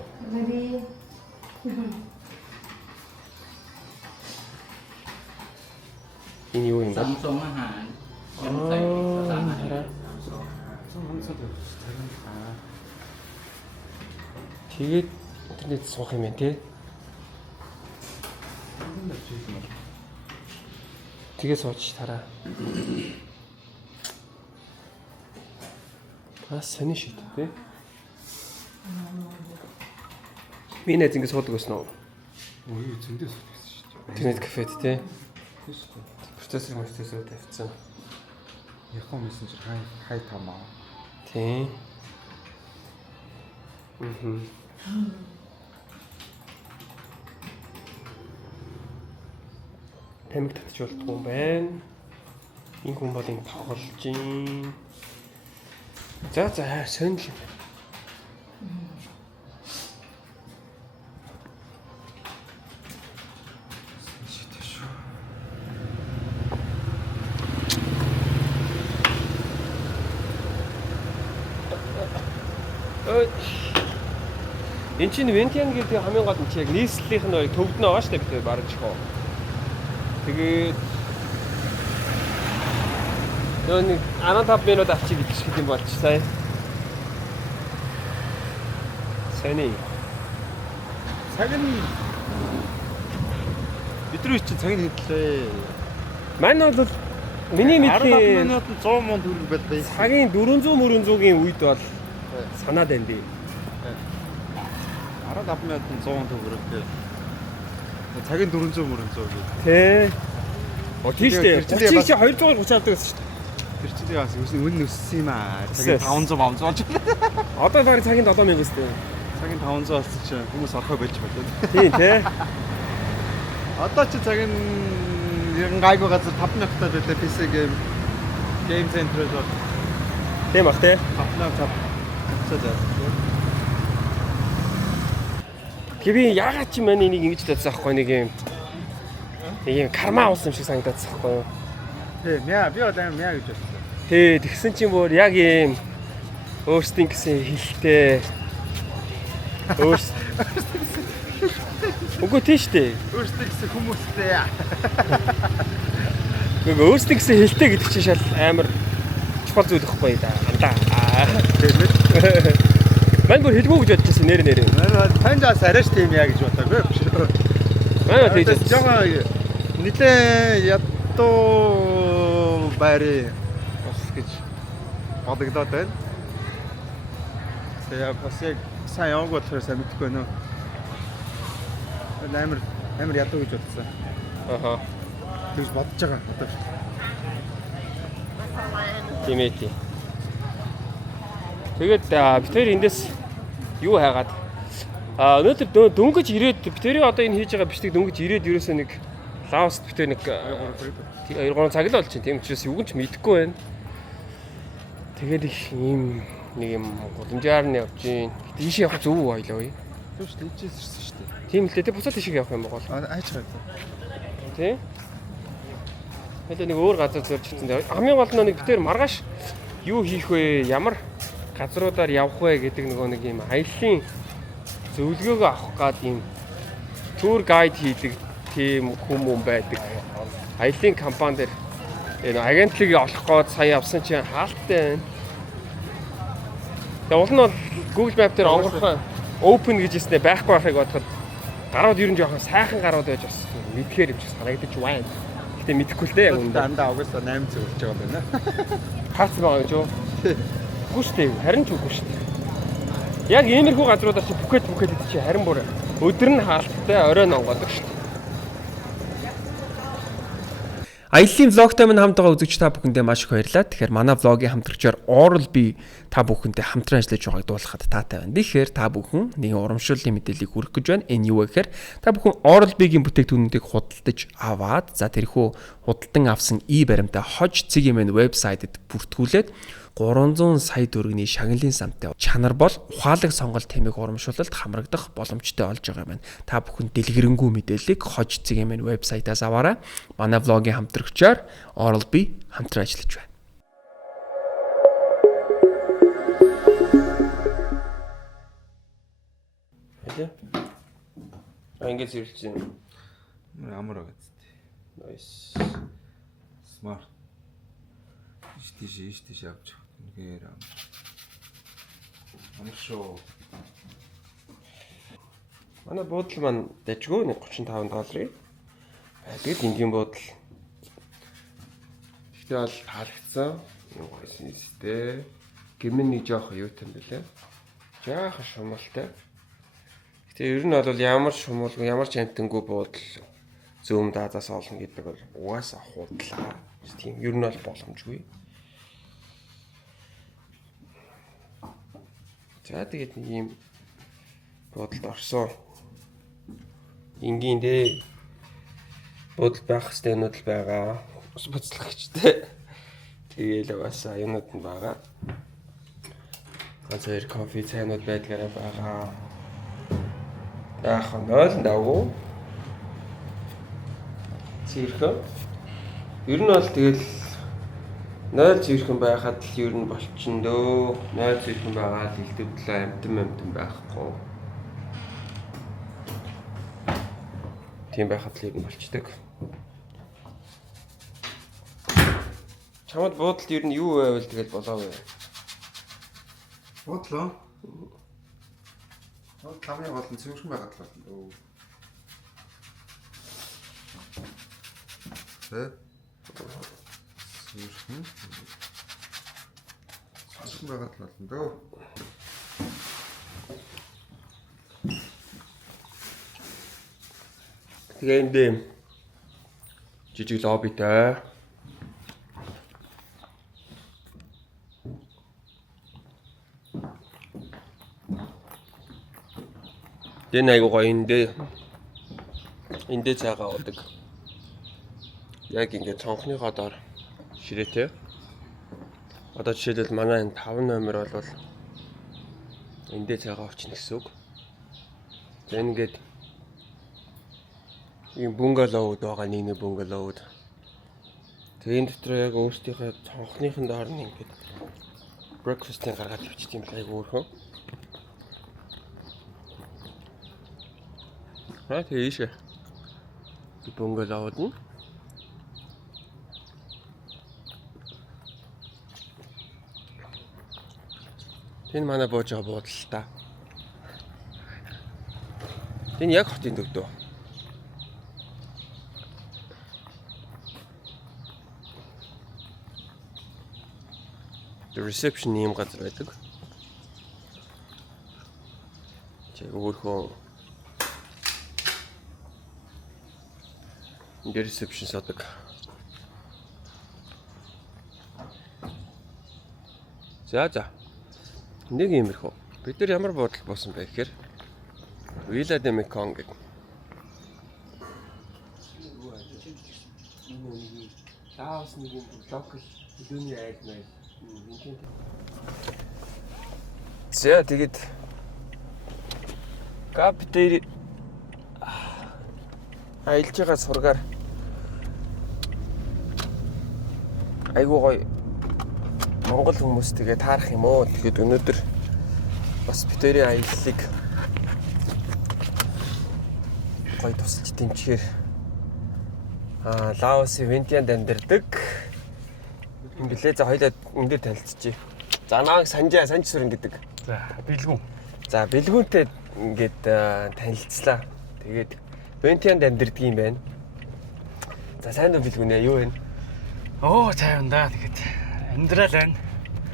Энэ юу юм бэ? Samsung อาหาร ใส่สารอาหาร Тэгээд интернет суух юм байна тий. Тэгээ сууч тараа. Сони шийд тий. Минь ингэ суудаг гэсэн үү? Ой, зөндөө суудаг шүү дээ. Интернет кафед тий. Тийм шүү дээ. Процессор тавьчихсан. Яхон мессенжер хай тамаа. Тий. Тамиг татчихулдаг юм байна. Энэ хүн бол ингэ тоглож юм. За сонь л юм. Энд чинь Вентиан гэдэг хамгийн гол нь чи яг нийслэлийнх нь төвд нь байгаа шүү дээ бид бараж хоо. Тэгээд нөө нэг 15 минут авчиг идэх юм болч сая. Сэний. Цаг нь бидрүү чи цаг нь хэдлээ. Мань бол миний 15 мэдхийн минут 100 мөн төгрөг байлаа. цагийн 400-400-ийн үед бол санаад байна би. 15 минут 100 төгрөг гээ. Цагийн 400 гэх. Тэ. Оо тийш дээ. Чи 230 авдаг гэсэн шүү дээ. Тэр чинь бас үнэн өссөн юм аа. Цагийн 500 болж байна. Одоо барыг цагийн 7000 өстэй. Цагийн 500 болсон чинь хүмүүс орхой байж болно. Тийм тий. Одоо чи цагийн гайгүй газар 5000 таад байлаа PC game center-ээр бол Тийм бах тий. 5000 цаа. Гэвь яагаад чи манай энийг ингэж дадсан аахгүй нэг юм карма уусан юм шиг санагдаад байхгүй юу? Тий, би одоо мяа гэж бодсон. Тий, тэгсэн чинь бүр яг юм өөрсдийн гэсэн хэлтэй. Үгүй тийш дээ. Өөрсдөө гэсэн хүмүүстэй. Нэг өөрсдийн гэсэн хэлтэй гэдэг чинь шал амар чухал зүйл ихгүй да. Андаа. Мань бүр хэлбүү гэж бодчихсон нэр. Тань жаас арайш тийм яа гэж бодоагүй биш үү? Манай тийж. Жага нилээ ядуу байраа бас гэж бодогдоод байна. Тэгээ бас яг сайн яваг болохоор сайн мэдхгүй нөө. Амар ядуу гэж бодсон. Аха. Тэгж бодож байгаа одоо. Тимэти. Тэгээд бид хоёр эндээс юу хайгаад өнөөдөр дөнгөж ирээд бид хоёрын одоо энэ хийж байгаа бичлэг дөнгөж ирээд ерөөсөө нэг Лаост бид хоёр нэг 2-3 цаг л болж байна. Тийм учраас юу ч мэдэхгүй байна. Тэгээд нэг юм гудамжаар нь явж гин. Ийш явах зөв үү ойлоо. Зөв шүү дээ. Ичээс ирсэн шүү дээ. Тийм л дээ. Буцаад тийш явах юм бол. Айч байгаа. Тийм. Хэдэ нэг өөр газар зорж ирсэн. Хамгийн гол нь нэг бид хоёр маргааш юу хийх вэ? Ямар газруудаар явах вэ гэдэг нэг юм аяллаа зөвлөгөөгөө авах гад юм тур гайд хийдэг тийм хүмүүс байдаг. Аяллаа компани дээр энэ агентлыг олох гээд сая явсан чинь хаалттай байна. Тэгээ уул нь бол Google Map дээр онгорхон open гэж хэлснээр байхгүй байхыг бодоход гарууд ер нь жоохон сайхан гарууд байж бас мэдхээр юм шиг санагдаж байна. Гэтэ мэдэхгүй л дээ яг үнэ. Дандаа угаасаа 8 цаг болж байгаа юм байна. Хаац байгаа гэж юу? Үгүй шүү дээ. Харин ч үгүй шүү дээ. Яг иймэрхүү газруудаар чи бүкет идэх чи харин бүр өдөр нь хаалттай орой нонгодог шүү дээ. Аяллаа влогтой минь хамт байгаа үзэгч та бүхэндээ маш их баярлалаа. Тэгэхээр манай влогийн хамтрагчаар Oral-B та бүхэндээ хамтран ажиллаж байгааг дуулахад таатай байна. Тэгэхээр та бүхэн нэгэн урамшууллын мэдээллийг хүргэх гэж байна. Энэ юу вэ гэхээр та бүхэн Oral-B-гийн бүтээгдэхүүнүүдийг худалдаж аваад за тэрхүү худалдан авсан баримтаа хож цэгийн вебсайтэд бүртгүүлээд 300 сая төгрөгийн шагналын самтай чанар бол ухаалаг сонголт тэмээг урамшуулалт хамрагдах боломжтой болж байгаа юм байна. Та бүхэн дэлгэрэнгүй мэдээллийг хож цэгийн вебсайтаас аваарай. Манай влогийн хамтрагчаар Oral-B хамтран ажиллаж байна. Хэвээ? Ингээд зэрлж байна. Амар байгаа зү. Nice. Smart. Ийш тийш явж. Үнэхээр амаршоо. Манай буудал маань дажгүй $35. Тэгээд энгийн буудал. Тэгтээ бол таалагдсан. Юу гэсэн юм гэмэн нэг жоох юутай юм бэлээ. Жаахан шумалтай. Гэтэ ер нь бол ямар шумуулгүй, ямар ч амтангүй буудал зөөм даазаас олно гэдэг бол угаасаа худлаа. Тийм ер нь бол боломжгүй. За тэгээд нэг юм буудалд орсон. Энгийн дээ. Буудал байх хэвээр юмуд л байгаа. Ус буцлагчтай. Тэгээл угаасаа юмуд нь байгаа. Ганцаар кофе цайнууд байдгаараа байгаа. Яах вэ? Дагуу. Цирхэ. Ер нь бол тэгэл 0 цирхэн байхад л ер нь болчихно дөө. 0 цирхэн байгаа л илтөвдлээ амтан байхгүй. Тийм байхад л ер нь болчдөг. Чамд буудалд ер нь юу байвал тэгэл болоо вэ? Бодлоо. Тамийн гол нь цэвэрхэн байгаад л байна дөө. Цэвэрхэн байгаад л байна дөө. Тэгээ энэ жижиг лоббитай. Дэн айгуу гоё эндээ цаагаа удаг. Яг ингээд цонхныхоо доор ширээтэй. Одоо жишээлбэл манай энэ 5 номер бол эндээ цаагаа авчна гэсэн үг. За ингээд ийм бунгалоуд байгаа нэг бунгалоуд. Тэгээ энэ дотор яг өөрсдийнхөө цонхныхын доор нь ингээд breakfast-ийг гаргаад явчих юм айгуу өөрхөн. Тэгээ ийшээ. Бунгалоуд нь. Энэ манай бууж байгаа буудал л та. Энэ яг хотын төвдөө. The reception юм газар байдаг. Чиг өөрхөн The reception садаг. За. Нэг иймэрхүү. Бид нар ямар буудал буусан бэ гэхээр Villa de Mekong гэх. Лаос нэг юм локал хөдөөний айл маяг. За тэгээд каптер аялж байгаа сургаар айгуу гоё Монгол хүмүүс тэгээ таарах юм уу? Тэгэхэд өнөөдөр бас битэрийн аяллыг гоё тусалж дэмжихээр Лаосын Винтианд амьдардаг юм билээ. За хоёлаа өндөр танилцчихъя. За нааг санж сүрэн гэдэг. За бэлгүүн. За бэлгүүнтэй ингээд танилцлаа. Тэгээд Винтианд амьдардаг юм байна. За сайн уу бэлгүүнээ юу вэ? Оо цайван да тэгээд амьдрал байна.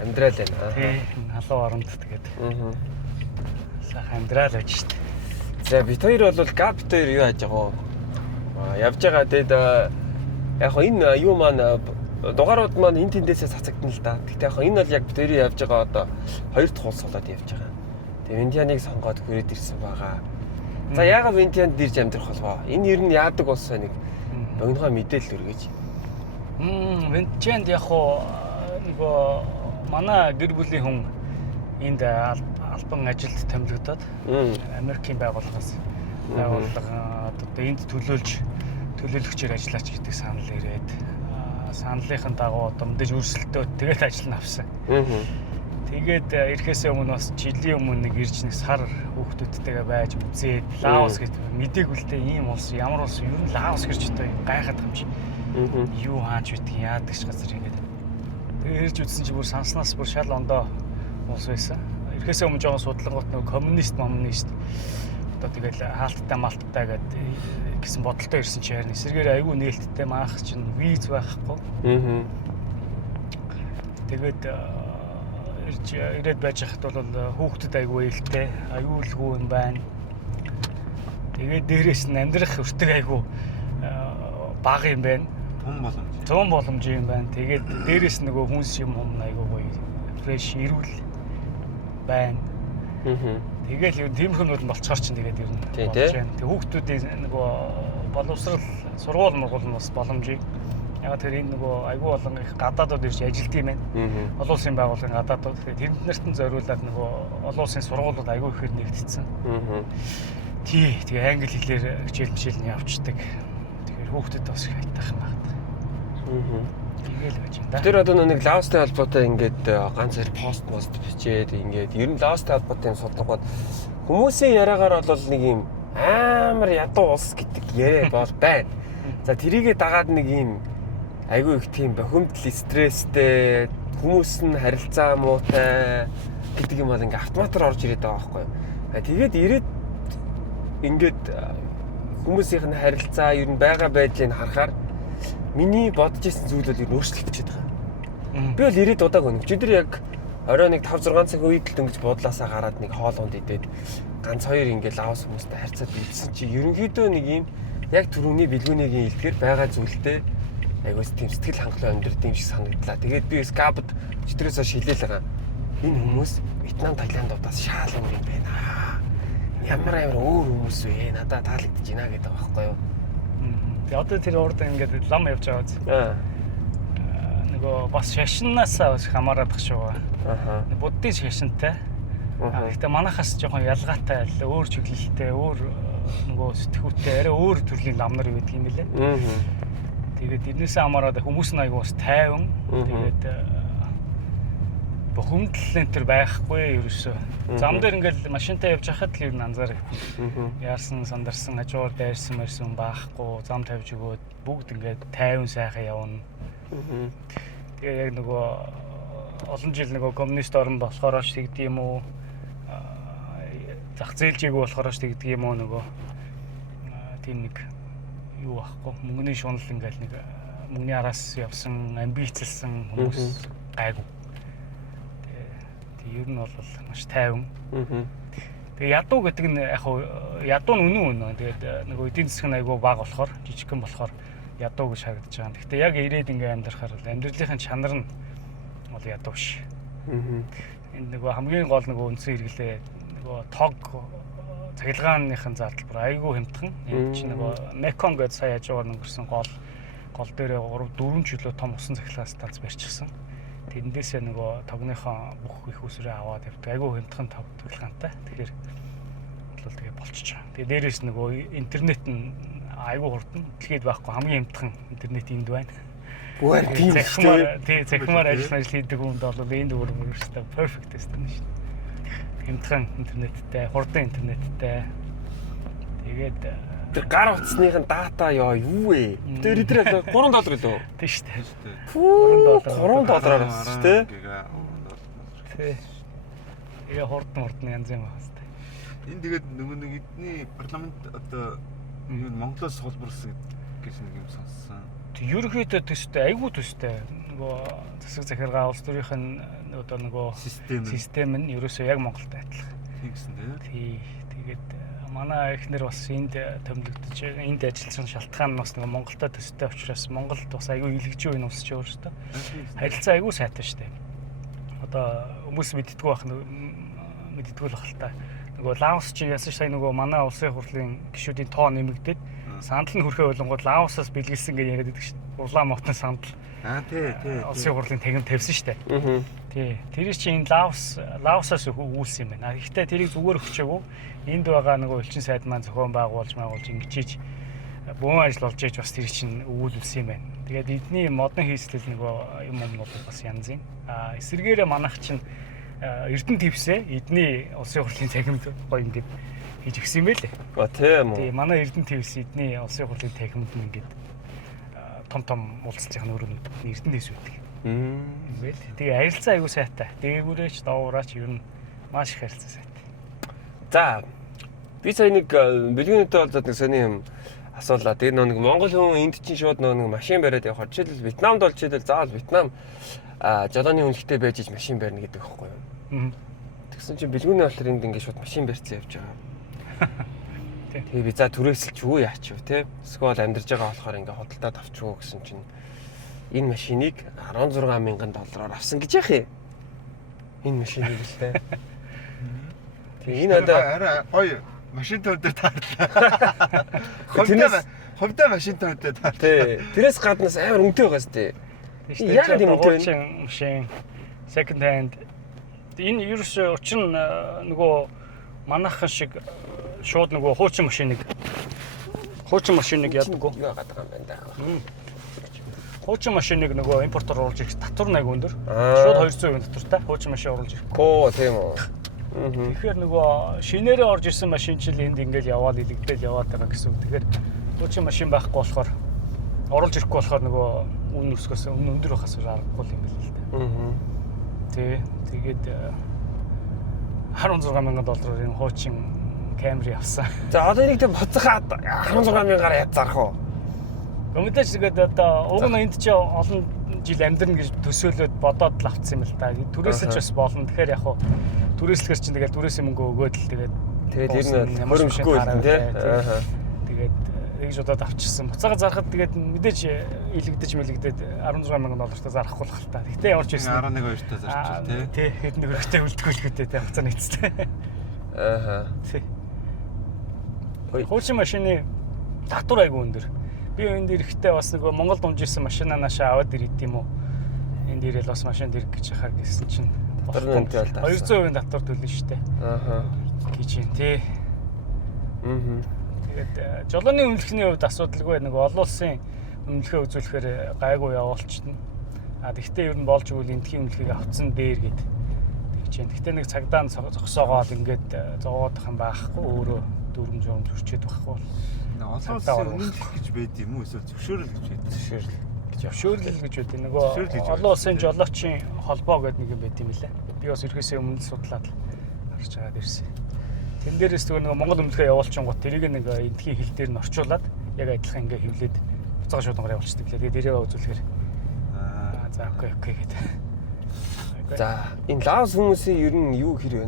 Амьдрал байна. Тий, халуун оронд тэгээд. Сайхан амьдрал байж штт. За бит хоёр бол гап бит хоёр юу яаж байгаа вэ? Явж байгаа тэгээд яг хоо энэ юу маань дугаарууд маань энэ тэндээсээ цацагдана л да. Гэхдээ яг энэ бол яг бит хоёрын явж байгаа одоо хоёр дахь улс болоод явж байгаа. Тэгээд Винтианыг сонгоод хүрээд ирсэн байгаа. За яагаад Винтианд ирж амьдрах болов? Энэ ер нь яадаг улс вэ нэг богинохоо мэдээлэл өргөж. Винтианд яг хоо нөгөө манай гэр бүлийн хүн энд албан ажилд томилогдоод Америкийн байгууллагаас одоо энд төлөөлөгчөөр ажиллаач гэдэг санал ирээд саналынхын дагуу одоо мэдээж өрсөлдөө тэгээд ажил нь авсан. Тэгээд ирэхээс өмнө бас жилийн өмнө нэг ирж нэг сар хүүхдүүдтэйгээ байж үзээд Лаос гэдэг мдэггүй л дээ ийм улс ямар улс ер нь Лаос гэж одоо гайхаад юм чи. Юу хаач битгий яадаг ч газар ингээд. Тэгээ ирж үзсэн чи бүр санснаас бүр шал ондоо улс байсан. Ирэхээс өмнө жоохон судлангууд нөгөө коммунист одоо тэгэл хаалттай малттай гэсэн бодолтой ирсэн чи харин эсрэгээр айгүй нээлттэй маах чинь виз байхгүй. Тэгээд ирээд байж хахад бол хүүхдэд айгүй ээлтэй, аюулгүй юм байна. Тэгээд дээрээс нь амьдрах өртөг айгүй бага юм байна. Том боломж юм байна. Тэгээд дээрээс нөгөө хүнс юм айгүй гоё фреш ирүүл байна. Тэгэл юм тиймэрхүүнүүд нь болцохоор чинь тэгээд ер нь болж байна. Тэг хүүхдүүдийн нөгөө боловсрал сургууль мургуул нь бас боломжийг яг тэр энэ нөгөө айгүй болон их гадаадууд ирж ажилт юм байна. Олон улсын байгууллагын гадаадууд. Тэгээд тэнд нарт нь зориулаад нөгөө олон улсын сургуулиуд айгүй ихээр нэгдсэн. Тэгээ англи хэлээр хичээл нь явцдаг. Тэгэхээр хүүхдэд бас их айтах юм байна. Тэгэл байж байна. Тэр одоо нэг Лаостай холбоотой ингээд ганц хоёр пост бичээд ингээд ер нь Лаостай холбоотой юм судалгууд хүмүүсийн яриагаар бол нэг юм амар ядуу улс гэдэг яриа бол байна. За тэрийгээ дагаад нэг юм айгүй их тийм бохимдол стресстэй хүмүүс нь харилцаа муутай гэдэг юм бол ингээд автоматар орж ирээд байгаа байхгүй юу. Тэгээд ирээд ингээд хүмүүсийн харилцаа ер нь байгаа байдлыг харахаар миний бодож ирсэн зүйл бол ер нь өөрчлөгдөж байгаа. Би бол ирээд удааг өнөг. Өчигдөр яг оройн 5-6 цаг үед л дөнгөж буудлаасаа гараад нэг хоолунд идээд ганц хоёр ингээд Лаос хүмүүстэй харьцаад идсэн чи ерөнхийдөө нэг юм яг түрүүний бэлгүүнийгийн илтгэр байгаа зүйлтэй айгуус тийм сэтгэл хангалуун амьдрэх юм шиг санагдлаа. Тэгээд би скабд өчигдрээс хойш хэлээл байгаа. Энэ хүмүүс Вьетнам, Таиландуудаас шаал юм байна. Ямар өөр хүмүүс вэ? Надад таалагдж байна гэдэг байхгүй юу? Тэгээ одоо тэр урд ингээд лам явж байгаа зү. Нөгөө бас шашиннаас хамаарах шүү. Буддийн шашинтай. Гэхдээ манайхаас жоохон ялгаатай өөр чиглэлтэй, өөр нөгөө сэтгүүтэй, арай өөр төрлийн лам нар байдаг юм билэ. Тэгээд энэсээ хамаараад хүмүүс нь айгуус тайван. Тэгээд бохомдол энэ төр байхгүй ерөөсөө. Зам дээр ингээл машинтай явж хахад л ер нь анзаарах. Яарсан, сандарсан, хажуугаар дайрсан байхгүй, зам тавьж өгөөд бүгд ингээд тайван сайхан явна. Тэгээ яг нөгөө олон жил нөгөө коммунист орн болохоор ч тэгдэг юм уу? Зах зээлжээгүй болохоор ч тэгдэг юм уу нөгөө тийм нэг юу байхгүй. Мөнгөний шунал ингээл нэг мөнгөний араас явсан, амбицлсан хүмүүс гайгүй. Ер нь бол маш тайван. Тэгээ ядуу гэдэг нь яг ядуу нь үнэн. Тэгээд нөгөө эдийн засаг нь айгүй бага болохоор, жижигхэн болохоор ядуу гэж харагдаж байгаа. Гэхдээ яг ирээд ингээ амьдрахаар амьдралын чанар нь бол ядуу биш. Энд нөгөө хамгийн гол нөгөө үндсэн хэрэглээ нөгөө тог цахилгааныхын залбар айгүй хямдхан. Энд чинь нөгөө Mekong гэж сая яжгаар өнгөрсөн гол дээрээ 3-4 жилөө том усан цахилгаан станц барьчихсан. Тэндээсээ нөгөө тогныхоо бүх их усрээ аваад явдаг. Айгүй хямдхан тог цахилгаантай. Тэгэхээр бол тэгээ болчихж байгаа. Тэгээ дээрээс нөгөө интернет нь айгүй хурдан дэлхийд байхгүй хамгийн хямдхан интернет энд байна. Гүр тийм шүү. Захимаар ажил хийдэг хүнд бол энд өөрөөсөө perfect тест нь шүү. Хямдхан интернеттэй, хурдан интернеттэй. Тэгээд тэр гар утасныхын дата юу вэ? Тэр $3 лөө. Тийм шүү дээ. $3 шүү дээ. Тий. Тэгээ хурдан янз юм байна. Энэ тэгээд нөгөө нэг эдний парламент одоо юу Монголоос холборсон гэж нэг юм сонссон. Тэг ерөнхийдөө төстэй айгүй төстэй нөгөө засаг захиргаа улс төрийн одоо нөгөө систем нь ерөөсөө яг Монголд адилхан. Тэгсэн тий. Тэгээд манай эхнэр бас энд томилогдож энд ажилласан шалтгаан нь бас нөгөө Монголтой төстэй учраас Монголд бас айгүй илгэжүү энэ улс ч өөрөөсөө харилцаа айгүй сайтай шүү дээ. Одоо хүмүүс мэддэггүй байх мэддэггүй л бахалтай. Нөгөө Лаос чинь яасан сая нөгөө манай улсын хурлын гишүүдийн тоо нэмэгдээд сандал нь хүрхээ болонгууд Лаосоос бэлгэлсэн гэж яриад байдаг шүү дээ. Улаан мотны сандал. Тий. Улсын хурлын тагнам тавьсан шүү дээ. Тий. Тэр чинь Лаосоос үүссэн юм байна. Гэхдээ тэрийг зүгээр өгчөөгүй. Энд байгаа нөгөө элчин сайд маань зохион байгуулж ингэж бөөн ажил болж ээж бас тэр чинь өгүүлсэн юм байна. Тэгээд эдний модон хийслэл нөгөө юмнууд бас янз юм. Эсвэргээрээ манайх чинь Эрдэнэ твсээ эдний улсын хурлын цахимд гоё ингээд хийж өгсөн юм байлээ. Тийм үү. Тийм манай Эрдэнэ твс эдний улсын хурлын цахимд ингээд том улсцын өрөөнүүд Эрдэнэ твс үүдэг. Тэгээ харилцаа аягүй сайтай. Дээгүүрээч доогуураач ер нь маш их харилцаа сайтай. За би сая нэг бэлгүүнтэй болоод нэг сони юм асуулаа. Тэгээ нэг Монгол хүн энд чинь шууд нэг машин бариад явахаар жишээлбэл Вьетнамд бол жишээлбэл заавал Вьетнам жолооны үнэлгээтэй байж иж машин барина гэдэг байхгүй юу? Тэгсэн чинь бэлгүүний болохоор энд ингээд шууд машин барьцсан явж байгаа. Тэгээ би за түрээсэлч юу яач вэ те? Эсвэл амьдарж байгаа болохоор ингээд худалдаад авчихгүй гэсэн чинь энэ машиныг $16,000 авсан гэж яах юм? Энэ машиныг л те. Тэгээ энэ одоо арай гоё машин төвдөө таарлаа. Ховдоо машин төвдөө таарлаа. тий. Тэрээс гаднаас амар үнэтэй байгаас тий. Яг тийм үнэтэй машин second hand. Энэ ерөөсөө учир нь нөгөө манайхан шиг шууд нөгөө хуучин машиныг яддаг. юу яагаад байгаа юм бэ даа. Хуучин машиныг нөгөө импортоор оруулж ирэх татвар нэг өндөр. Шууд 200% татвартай хуучин машин оруулж ирэх. Оо тийм үү. Тэгэхээр нөгөө шинээрээ орж ирсэн машин чил энд ингээл яваад илэгдээл яваад байгаа гэсэн үг. Тэгэхээр хуучин машин байхгүй болохоор оруулж ирэхгүй болохоор нөгөө үн өсгөөс өндөр байхаас аргагүй юм байна л да. Тэгээд $16,000 энэ хуучин Camry авсан. За одоо энийг тэг боцоход $16,000-аар яаж зарах вэ? Гомдож тэгээд одоо уг нь энд чи олон жил амьдрна гэж төсөөлөд бодоод л авцсан юм л да. Түрээсэлж бас болно. Тэгэхээр яг хуу түрээслэхэр чинь тэгээд түрээсийн мөнгө өгөөд л тэгээд ер нь хөрөмжгүй юм тий. Тэгээд тэгж удаад авчихсан. Буцаага зарахад тэгээд мэдээж илэгдэж $16,000 зарахгүй л та. Гэтэ ямар ч байсан 11-2 та зарчих тий. Хэд нэг өрхтэй үлдгүүлэхтэй тий хуцаа нийцтэй. Тий. Хуучин машины татвар айгүй өндөр. Би энд ирэхдээ бас нэг Монголд унжирсан машинаа наашаа аваад ирээд юм уу? Энд ирээл бас машин дэрэг гэж хахаар гэсэн чинь 200% татвар төлнө шүү дээ. Гэж юм тий. Тэгээд жолооны үнэлгэхний хувьд асуудалгүй нэг олон улсын үнэлгээ үзүүлэхээр гайгүй явуулчихна. Тэгтээ ер нь болж игэл эндхийн үнэлгээг авцсан дээр гээд тэгж юм. Гэтэ нэг цагдаа зогсоогоод ингээд зовоодох юм байхгүй өөрөө дүрм зөрчөөд байхгүй. Олон улсын үнэлэх гэж байд юм уу эсвэл зөвшөөрөл гэж байд? Зөвшөөрөл гэж байд. Нөгөө олон улсын жолоочийн холбоо гэдэг нэг юм байт юм лээ. Би бас ерөөсөө өмнө судлаад харж байгаад ирсэн. Тэн дээрээс нөгөө Монгол үнэлгээ явуулчин гот тэрийг нэг эндхийн хил дээр нь орчуулад яг адилхан ингээ хөвлөд буцаага шууд онгараа явуулчихдаг лээ. Тэгээд дээрээ үзүүлэхээр за окей гэдэг. За энэ Лаос хүмүүсийн ер нь юу хэр вэ?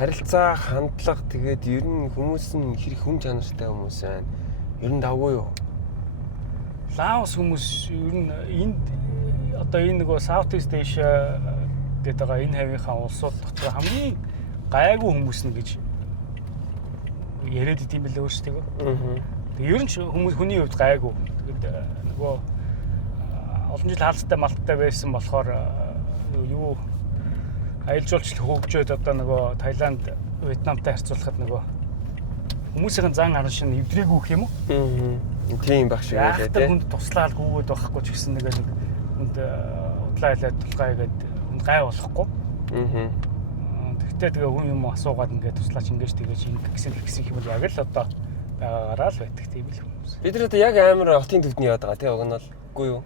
Харилцаа, хандлага тэгээд ер нь хүмүүс нь хэрэг хүм чанартай хүмүүс байна. Ер нь давгүй юу? Лаос хүмүүс ер нь энд одоо энэ нөгөө South East Asia гэдэг байгаа энэ хавийнхаа улсууд дотор хамгийн гайгүй хүмүүс нь гэж яриад идэм билээ өөрсдөө. Тэгээ ер нь хүмүүс хүний хувьд гайгүй. Тэгээд нөгөө олон жил хаалттай малттай байсан болохоор юу аялал жуулчлал хөгжөөд одоо нөгөө Таиланд, Вьетнамтай харьцуулахад нөгөө хүмүүсийн зан харан шин эвдрээгүй гэх юм уу? Тийм баг шиг байлаа тий. Хүнд туслаад гүгээд байхгүй ч гэсэн нэг хүнд удлаа хэлээд тулгай гээд хүнд гай болохгүй. Тэгтээ тэгээ хүн юм асуугаад ингээд туслаач ингэж тэгэж ингэсэн юм бол яг л одоо байгаагаараа л байдаг тийм л хүмүүс. Бид нар одоо яг амар хотын төвдний яваад байгаа тий уг нь болгүй юу?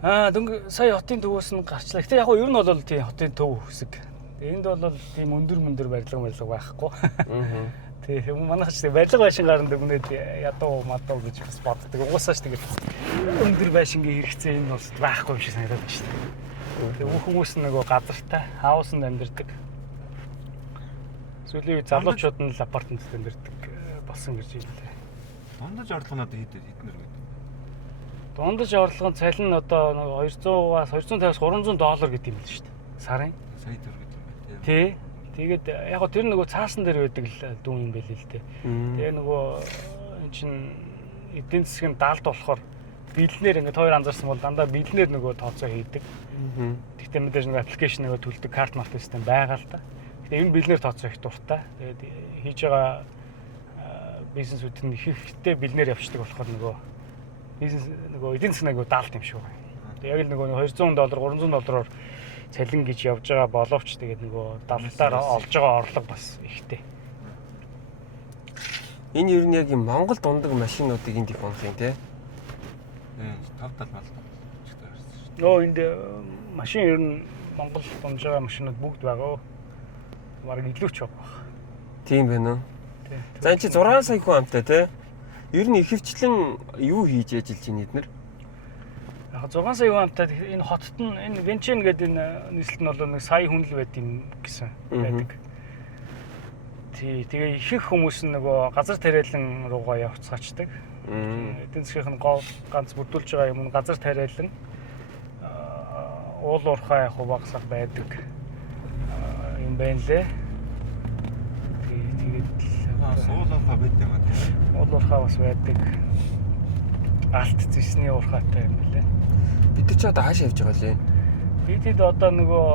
Дөнгө сая хотын төвөөс нь гарчлаа. Гэтэ яг нь бол тийм хотын төв хэсэг. Энд бол тийм өндөр барилга байхгүй. Тийм манайхч барилга байшин гарна дүгнээд ядуу мадуу гэж бас боддог. Угаасаач тэгээд өндөр байшингийн хэрэгцээ энэ бол байхгүй юм шиг санагдаад байна шүү дээ. Тэгээд хүмүүс нөгөө газартай хаусанд амьдардаг. Сүүлийн үед залуучууд нь апартментд амьдардаг болсон гэж хэлээ. Дундаж орлого надад хэдэн гэдэг. Дундаж орлого нь цалин одоо 200-аас 250-аас $300 гэдэг юм л шүү дээ. Сарын. Сая төгрөг гэдэг юм байна тий. Тэгээд яг гоо тэр нөгөө цаасан дээр байдаг л дүүн юм байл л дээ. Тэгээ нөгөө эн чин эдийн засгийн даалд болохоор биелнээр ингээд хоёр анзаарсан бол дандаа биелнээр нөгөө тооцоо хийдэг. Гэхдээ мэдээж нөгөө аппликейшн нөгөө төлдөг карт март систем байгаа л да. Гэхдээ энэ биелнээр тооцоо их дуртай. Тэгээд хийж байгаа бизнесүүд нь ихтэй биелнээр явчихдаг болохоор нөгөө бизнес нөгөө эдийн засгийн нөгөө даалт юм шиг байна. Яг л нөгөө $200, $300 цалин гэж явж байгаа боловч тэгээд нөгөө давтаар олж байгаа орлого бас ихтэй. Энэ ер нь яг юм Монгол дундаг машинуудыг энд их унах юм тий. Тав тал мал. Энд машин ер нь Монгол дунж байгаа машинууд бүгд байгаа. Бараг илүү ч байгаа. Тийм байна уу? Тий. За энэ чи 6 сая хүн амтай те. Ер нь ихэвчлэн юу хийж ажиллаж байна эднэр? Яг 6 сая хүн амтай энэ хотод нь энэ Венчен гэдэг энэ нийслэл нь бол нэг сая хүн л байд юм гэсэн байдаг. Тэгээ ихэнх хүмүүс нөгөө газар тариалан руугаа явцгаачдаг. Эдийн засгийн ганц бүрдүүлж байгаа юм нь газар тариалан уул уурхай яг багсах байдаг юм байна лээ. Тэгээд суулаа байдаг юм аа. уул уурхай бас байдаг. Алт зэсний уурхайтай юм лээ. Бид ч одоо хаашаа явж байгаа лээ? Бидэд одоо нөгөө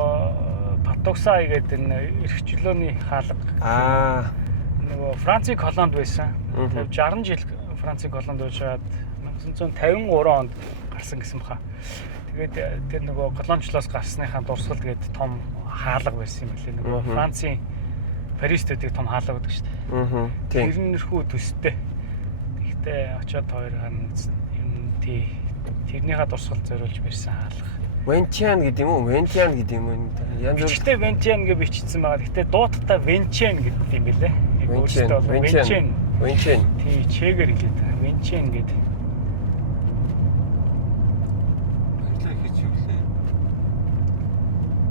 Патоксай гэдэг энэ эрх чөлөөний хаалга. Нөгөө Францын колонд байсан. 60 жил Францын колонд уужгаад 1953 онд гарсан гэсэн баха. Тэгээд тэр нөгөө колончлоос гарсныхаа дурсгал тэгээд том хаалга байсан юм лээ. Нөгөө Францын Парист гэдэг том хаалга гэдэг шүү дээ. Тийм. Тэрнэрхүү төстэй. Гэхдээ очоод хоёр юм тэрнийхээ дурсгал зориулж барьсан хаалга. Венчан гэдэг юм уу? Венчан гэдэг юм уу? Янз бүр. Бичгтээ Венчан гэж бичсэн байгаа. Гэхдээ дууталтаа Венчан гэдэг юм билээ. Венчан. Тий, чэгээр хэлээд байгаа. Венчан гэдэг. Баярлалаа хийж өглөө.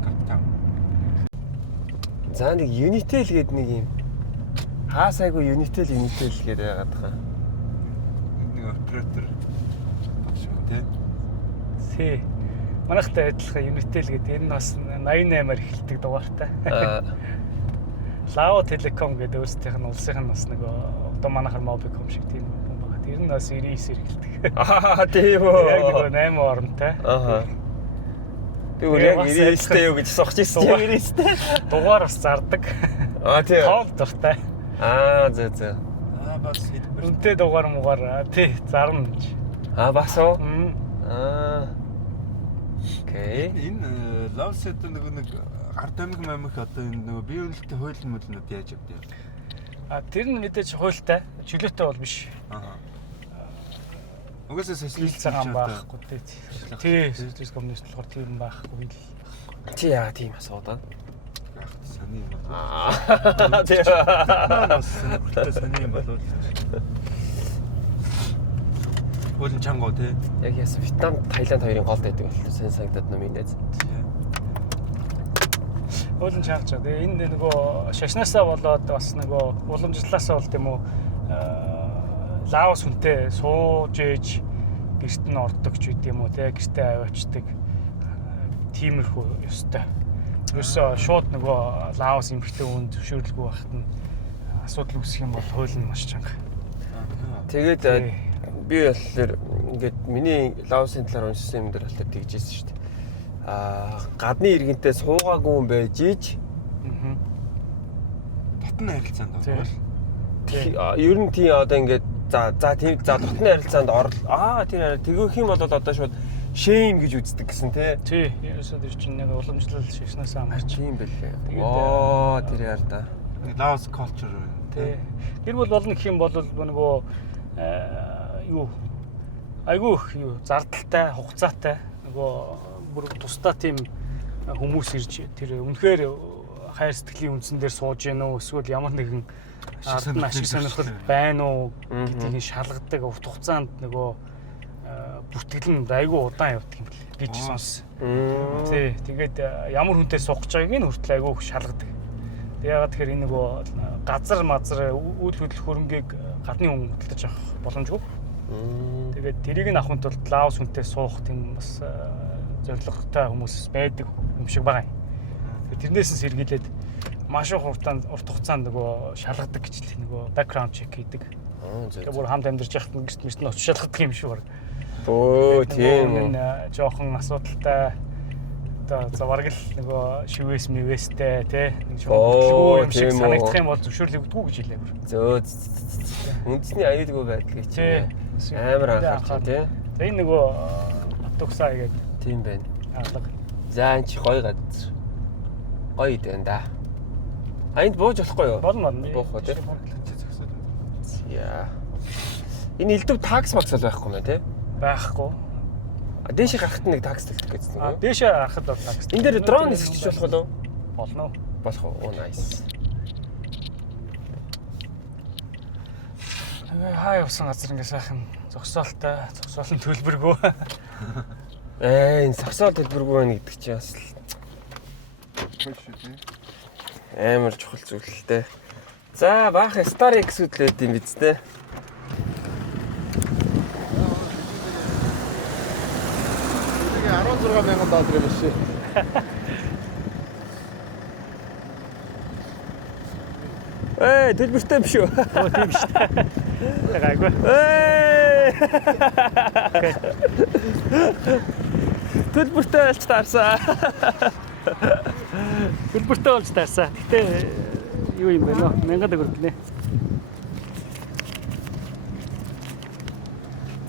Каптан. За нэг Unitel гэдэг нэг юм. Хаасайгүй Unitel гэдэг яагаад таа. Нэг оператор багш юм тий. Тий. Манайхтай адилхан Unitel гэдэг энэ бас 88-аар эхэлдэг дугаартай. Lao Telecom гэдэг өөрсдийнх нь улсынх нь бас нэг одоо манайхаар Mobicom шиг тийм юм байна. Тэр нь бас 99-ээр эхэлдэг. Тийм үү. Яг нэг 8 оронтой. Би яг 99-тэй юу гэж сохож ирсэн. 99-тэй. Дугаар бас зардаг. Тийм. Тоол дуртай. За. Бас хэлбэр. Үнтэй дугаар муугаар тий зарна. Бас уу? Окей. Энэ лавсет нэг ард амиг мамих одоо энэ нөгөө бие үнэлттэй хуулийн мөлнүүд яаж явдаг? Тэр нь мэдээж хуультай, чөлөөтэй бол биш. Угаасаа социалист цагаан байхгүй тий. Социалист коммунист болохоор тийм байхгүй л. Чи яа тийм асуудаг? Сони юм Аа. Тийм. Сони юм болов. Хуулийн чангуу тий. Яг яасан Вьетнам, Таиланд хоёрын голд байдаг болов сайн санагдаад намын дээд. Хуулийн чангаж байгаа. Тэгээ энэ нөгөө шашнаасаа болоод бас нөгөө уламжлалаасаа бол тийм үү Лаос хүнтэй сууж ээж гэрт нь ордог ч үгүй юм уу те гэртээ аваачдаг тиймэрхүү ёстой. Ерөөсөө шууд нөгөө Лаос эмхтэй хүн зөвшөөрлгүй байхад нь асуудал үүсэх юм бол хууль нь маш чанга. Тэгээд би болохоор ингээд миний Лаосын талаар уншсан юм дээр болохоор тэгжсэн шүү дээ. Гадны иргэнтэй суугаагүй юм байж ийж дотны харилцаанд орвол ер нь тийм одоо ингээд за тийм дотны харилцаанд орол тийм тэгэх юм бол одоо шууд шейм гэж үздэг гэсэн тий. Ерөөсөө тэр чинь нэг уламжлал шигснээс хамаарч тийм байлээ. Тэр яар да. Laos culture тий. Тэр бол болно гэх юм бол нөгөө айгүй зардалтай, хугацаатай нөгөө бүр тусдаа тийм хүмүүс ирж тэр үнэхээр хайр сэтгэлийн үндсэн дээр сууж гэнэ үү эсвэл ямар нэгэн ашиг сонирхол байна уу гэдгийг шалгадаг урт хугацаанд нөгөө бүртгэл нь айгүй удаан явдаг юм бэл гэж сонс. Тий. Тэгээд ямар хүнтэй суух гэж байгааг нь хүртэл айгүй шалгадаг. Яагаад тэгэхээр энэ нөгөө газар үйл хөдлөх хөрөнгийг гадны хүн хөдөлж авах боломжгүй. Тэгээд тэрийг нь авахын тулд Лаос хүнтэй суух тийм бас зорилготой хүмүүс байдаг юм шиг байгаа юм. Тэрнээс нь сэргийлээд маш их урт хугацаанд нөгөө шалгадаг гэж л нөгөө background check хийдэг. Тэгээд бүр хамт амьдарч яхад гэрт мэрт нь очиж шалгадаг юм шиг баг. Тийм үү. Энэ жоохон асуудалтай одоо заварг л нөгөө шивээс мивэстэй тий нэг жоохон юм шиг санагдах юм бол зөвшөөрлөг өгдөггүй гэж хэлээ. Үндэсний аюулгүй байдлыг чи амар анхаарч тий. Энэ нөгөө Патоксай гэдэг тийм байна. алга. За энэ чи гоё газар. Гоё дээ да. Энд бууж болохгүй юу? Болно. Буух уу тий. Яа. Энэ элдв такс багсал байхгүй мэ тий? Байхгүй. Дээшээ гарахт нэг такс төлдөг гэсэн үг. Дээшээ харахад бол такс. Энэ дээр дрон нисгэж болох уу? Болно уу? Болох уу? Nice. Тэгээ хаа явсан газар ингээ сайхан зогсоолтой, зогсоолын төлбөргүй. Энэ зогсоол төлбөргүй байна гэдэг чинь бас амар чухал зүйл л дээ. За баах Star X-үүд л байд юм биз дээ. Тэгээ 16,000 доллар биш шээ. Төлбөртэй биш үү? Тийм шүү дээ. Гайгүй. Төлбөртэй болж таарсан. Төлбөртэй болж таарсан. Гэтэ юу юм бэ нөө? 1000 төгрөг гинэ.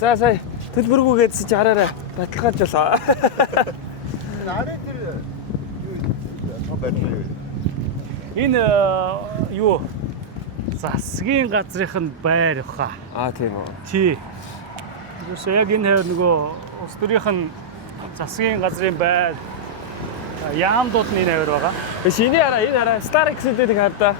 За сая төлбөргүйгээд чи хараарай. Баталгааж болоо. Арай тэр юу байна юу? Энэ юу засгийн газрын байр баха. Тийм үү. Тий. Юусе яг энэ хэр нөгөө улс төрийн засгийн газрын байр яамдууд нь энэ хэр байгаа. Шиний хараа энэ хараа Star X-үүдийг хардаа.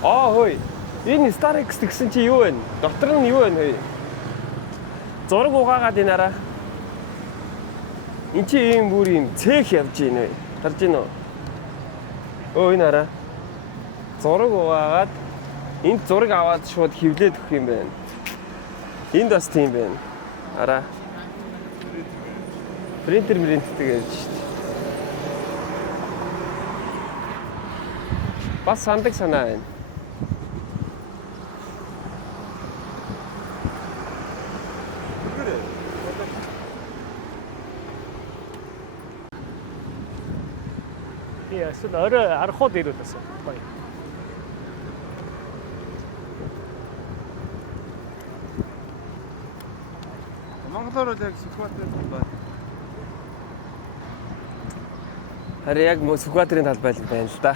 Хөөе. Энэ Star X гэсэн чи юу вэ? Дотор нь юу вэ хөөе? Зураг угаагаад энэ хараа. Энд чи ийм бүр ийм цех явж байна вэ? Харж байна уу? Энэ хараа. Зураг угаагаад энд зураг аваад шууд хевлээд өгөх юм байна. Энд бас тийм байна. Хараа. Принтер гэж шүү дээ. Бас сандаг санаа байна. Эсвэл орой арахууд ирүүл бас гоё. Монголоор л яг Сүхбаатарын талбай. Харин яг Сүхбаатарын талбай л байна л да.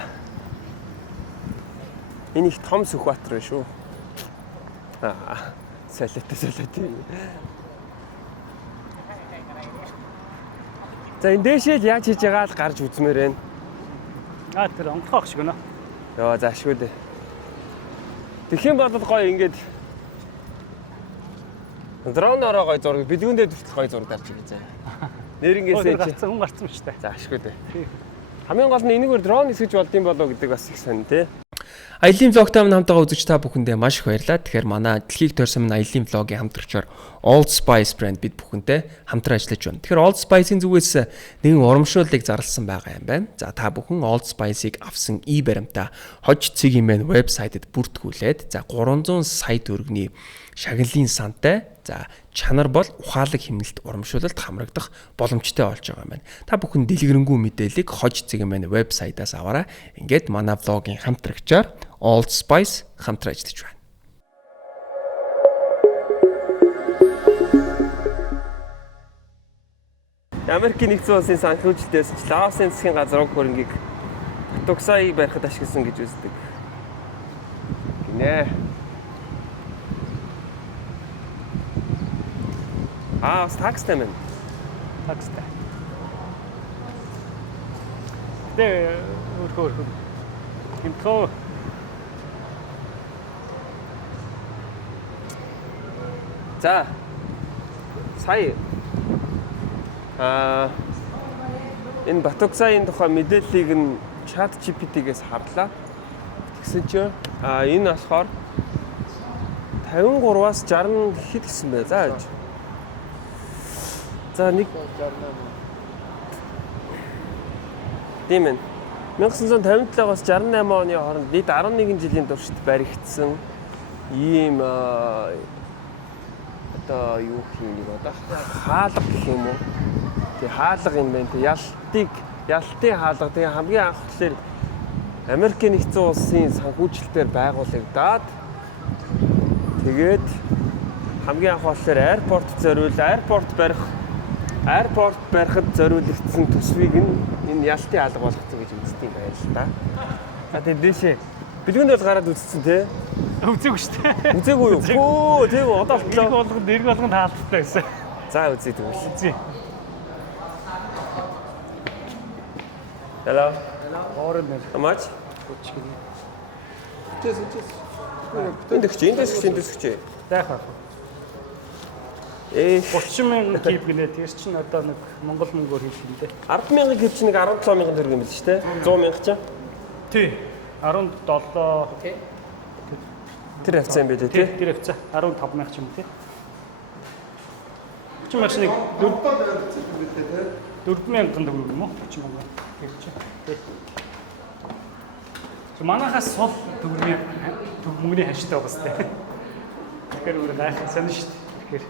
Энэ их том Сүхбаатар байна шүү. Солиотой. За энэ дэшээ л яаж хийж байгаа л гарч үзмээр байна. Тэр онгохоо шиг гэнэ. Яа заашгүй дээ. Тэгхийн болоод гоё ингээд дроноор гоё зураг бэлгүүндээ хүртэл гоё зураг дарж ирээ. Нэрнгээсээ хүн гарцсан шүү дээ. Заашгүй дээ. Хамгийн гол нь энэгээр дрон нисгэж болдсон болоо гэдэг бас их сонь тий. Аялын влогтой минь хамтдаа үзэж та бүхэндээ маш их баярлалаа. Тэгэхээр манай дэлхийг тойрсон минь аялын влогийн хамтрагчаар Old Spice брэнд бид бүхэнтэй хамтран ажиллаж байна. Тэгэхээр Old Spice-ийн зүгээс нэгэн урамшууллыг зарласан байгаа юм байна. За та бүхэн Old Spice-ыг авсан баримтаа хож цэгийн мэн вебсайтэд бүртгүүлээд за 300 сая төгрөгийн шагналын сантай за чанар бол ухаалаг хэмнэлт урамшуулалт хамрагдах боломжтой болж байгаа юм байна. Та бүхэн дэлгэрэнгүй мэдээллийг хож цэгийн мэн вебсайтаас аваарай. Ингээд манай влогийн хамтрагчаар Old Spice хамтран ажиллаж байна. Америкийн нэгдсэн улсын санхүүжилтээс Лаосын засгийн газар уг хөрөнгийг Батугсай барихад ашигласан гэж үздэг. Гинэ. Бас такстай мэн. Такстай. Тэ өөр. Интро. За. Сая энэ Батугсайн тухай мэдээллийг нь ChatGPT-гээс харлаа. Тэгсэн чинь энэ болохоор 53-аас 60 хэд гэсэн бэ? За нэг тийм ээ. 1957-аас 68 оны хооронд нийт 11 жилийн туршид баригдсан ийм одоо юу гэх юм бэ? Хаалга гэх юм уу? Тэг хаалга юм байна. Ялтын хаалга. Тэгээ хамгийн анх болохоор Америкийн нэгдсэн улсын санхүүжилтээр байгуулагдаад тэгээд хамгийн анх болохоор аэропорт барихад зориулагдсан төсвийг энэ ялтын хаалга болгоцсон гэж үздэг юм байна л да. За тэгээд дэшээ Бэлгэнд бол гараад үзсэн те. Үзээгүй шүү дээ. Үзээгүй юу? Өө тийм үү одоо Нэрг болгонд хаалттай байсан. За үзье тэгвэл. Үзье. Hello. Орон нэр. How much? Эндээс. Зайхаа. 30,000 кип гинэ. Тэр чинь одоо нэг Монгол мөнгөөр хэлэхдээ. 10,000 кип чинь нэг 17,000 төгрөг юм биш үү те? 100,000 ч. Тий. 17. Тэр хавцаа юм байлээ Тий. те. Тэр хвцаа 15,000 ч юм тий. Чи маш нэг 4,000 төгрөг юм уу? 30,000. Тэр чинь. Тий. Манайхаас сул мөнгөний хаштай байгаа сте. Тэгэхээр өөр гайхах сайн шүү дээ. Тэгэхээр.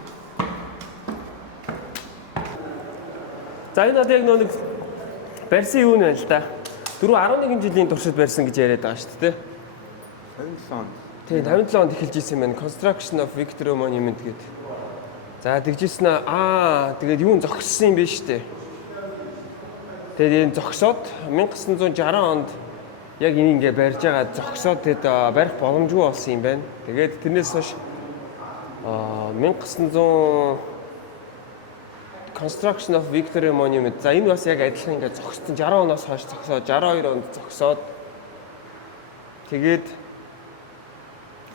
За энэ одоо яг нэг барьсан юу нэ л да. 11 жилийн туршид барьсан гэж яриад байгаа шүү дээ. 57 он. Тий, 57 онд эхэлж ирсэн байна. Construction of Victory Monument гэдэг. За тэгжсэн тэгээд юу зогссон юм бэ шүү дээ. Тэгээд энэ зогсоод 1960 онд яг энийг ингээ барьж байгаа зогсоод тэгэд барих боломжгүй болсон юм байна. Тэгээд тэрнээс хойш 1900 Construction of Victory Monument. За энэ бас яг адилхан ингээ зогссон 60 оноос хойш зогсоод 62 онд зогсоод тэгээд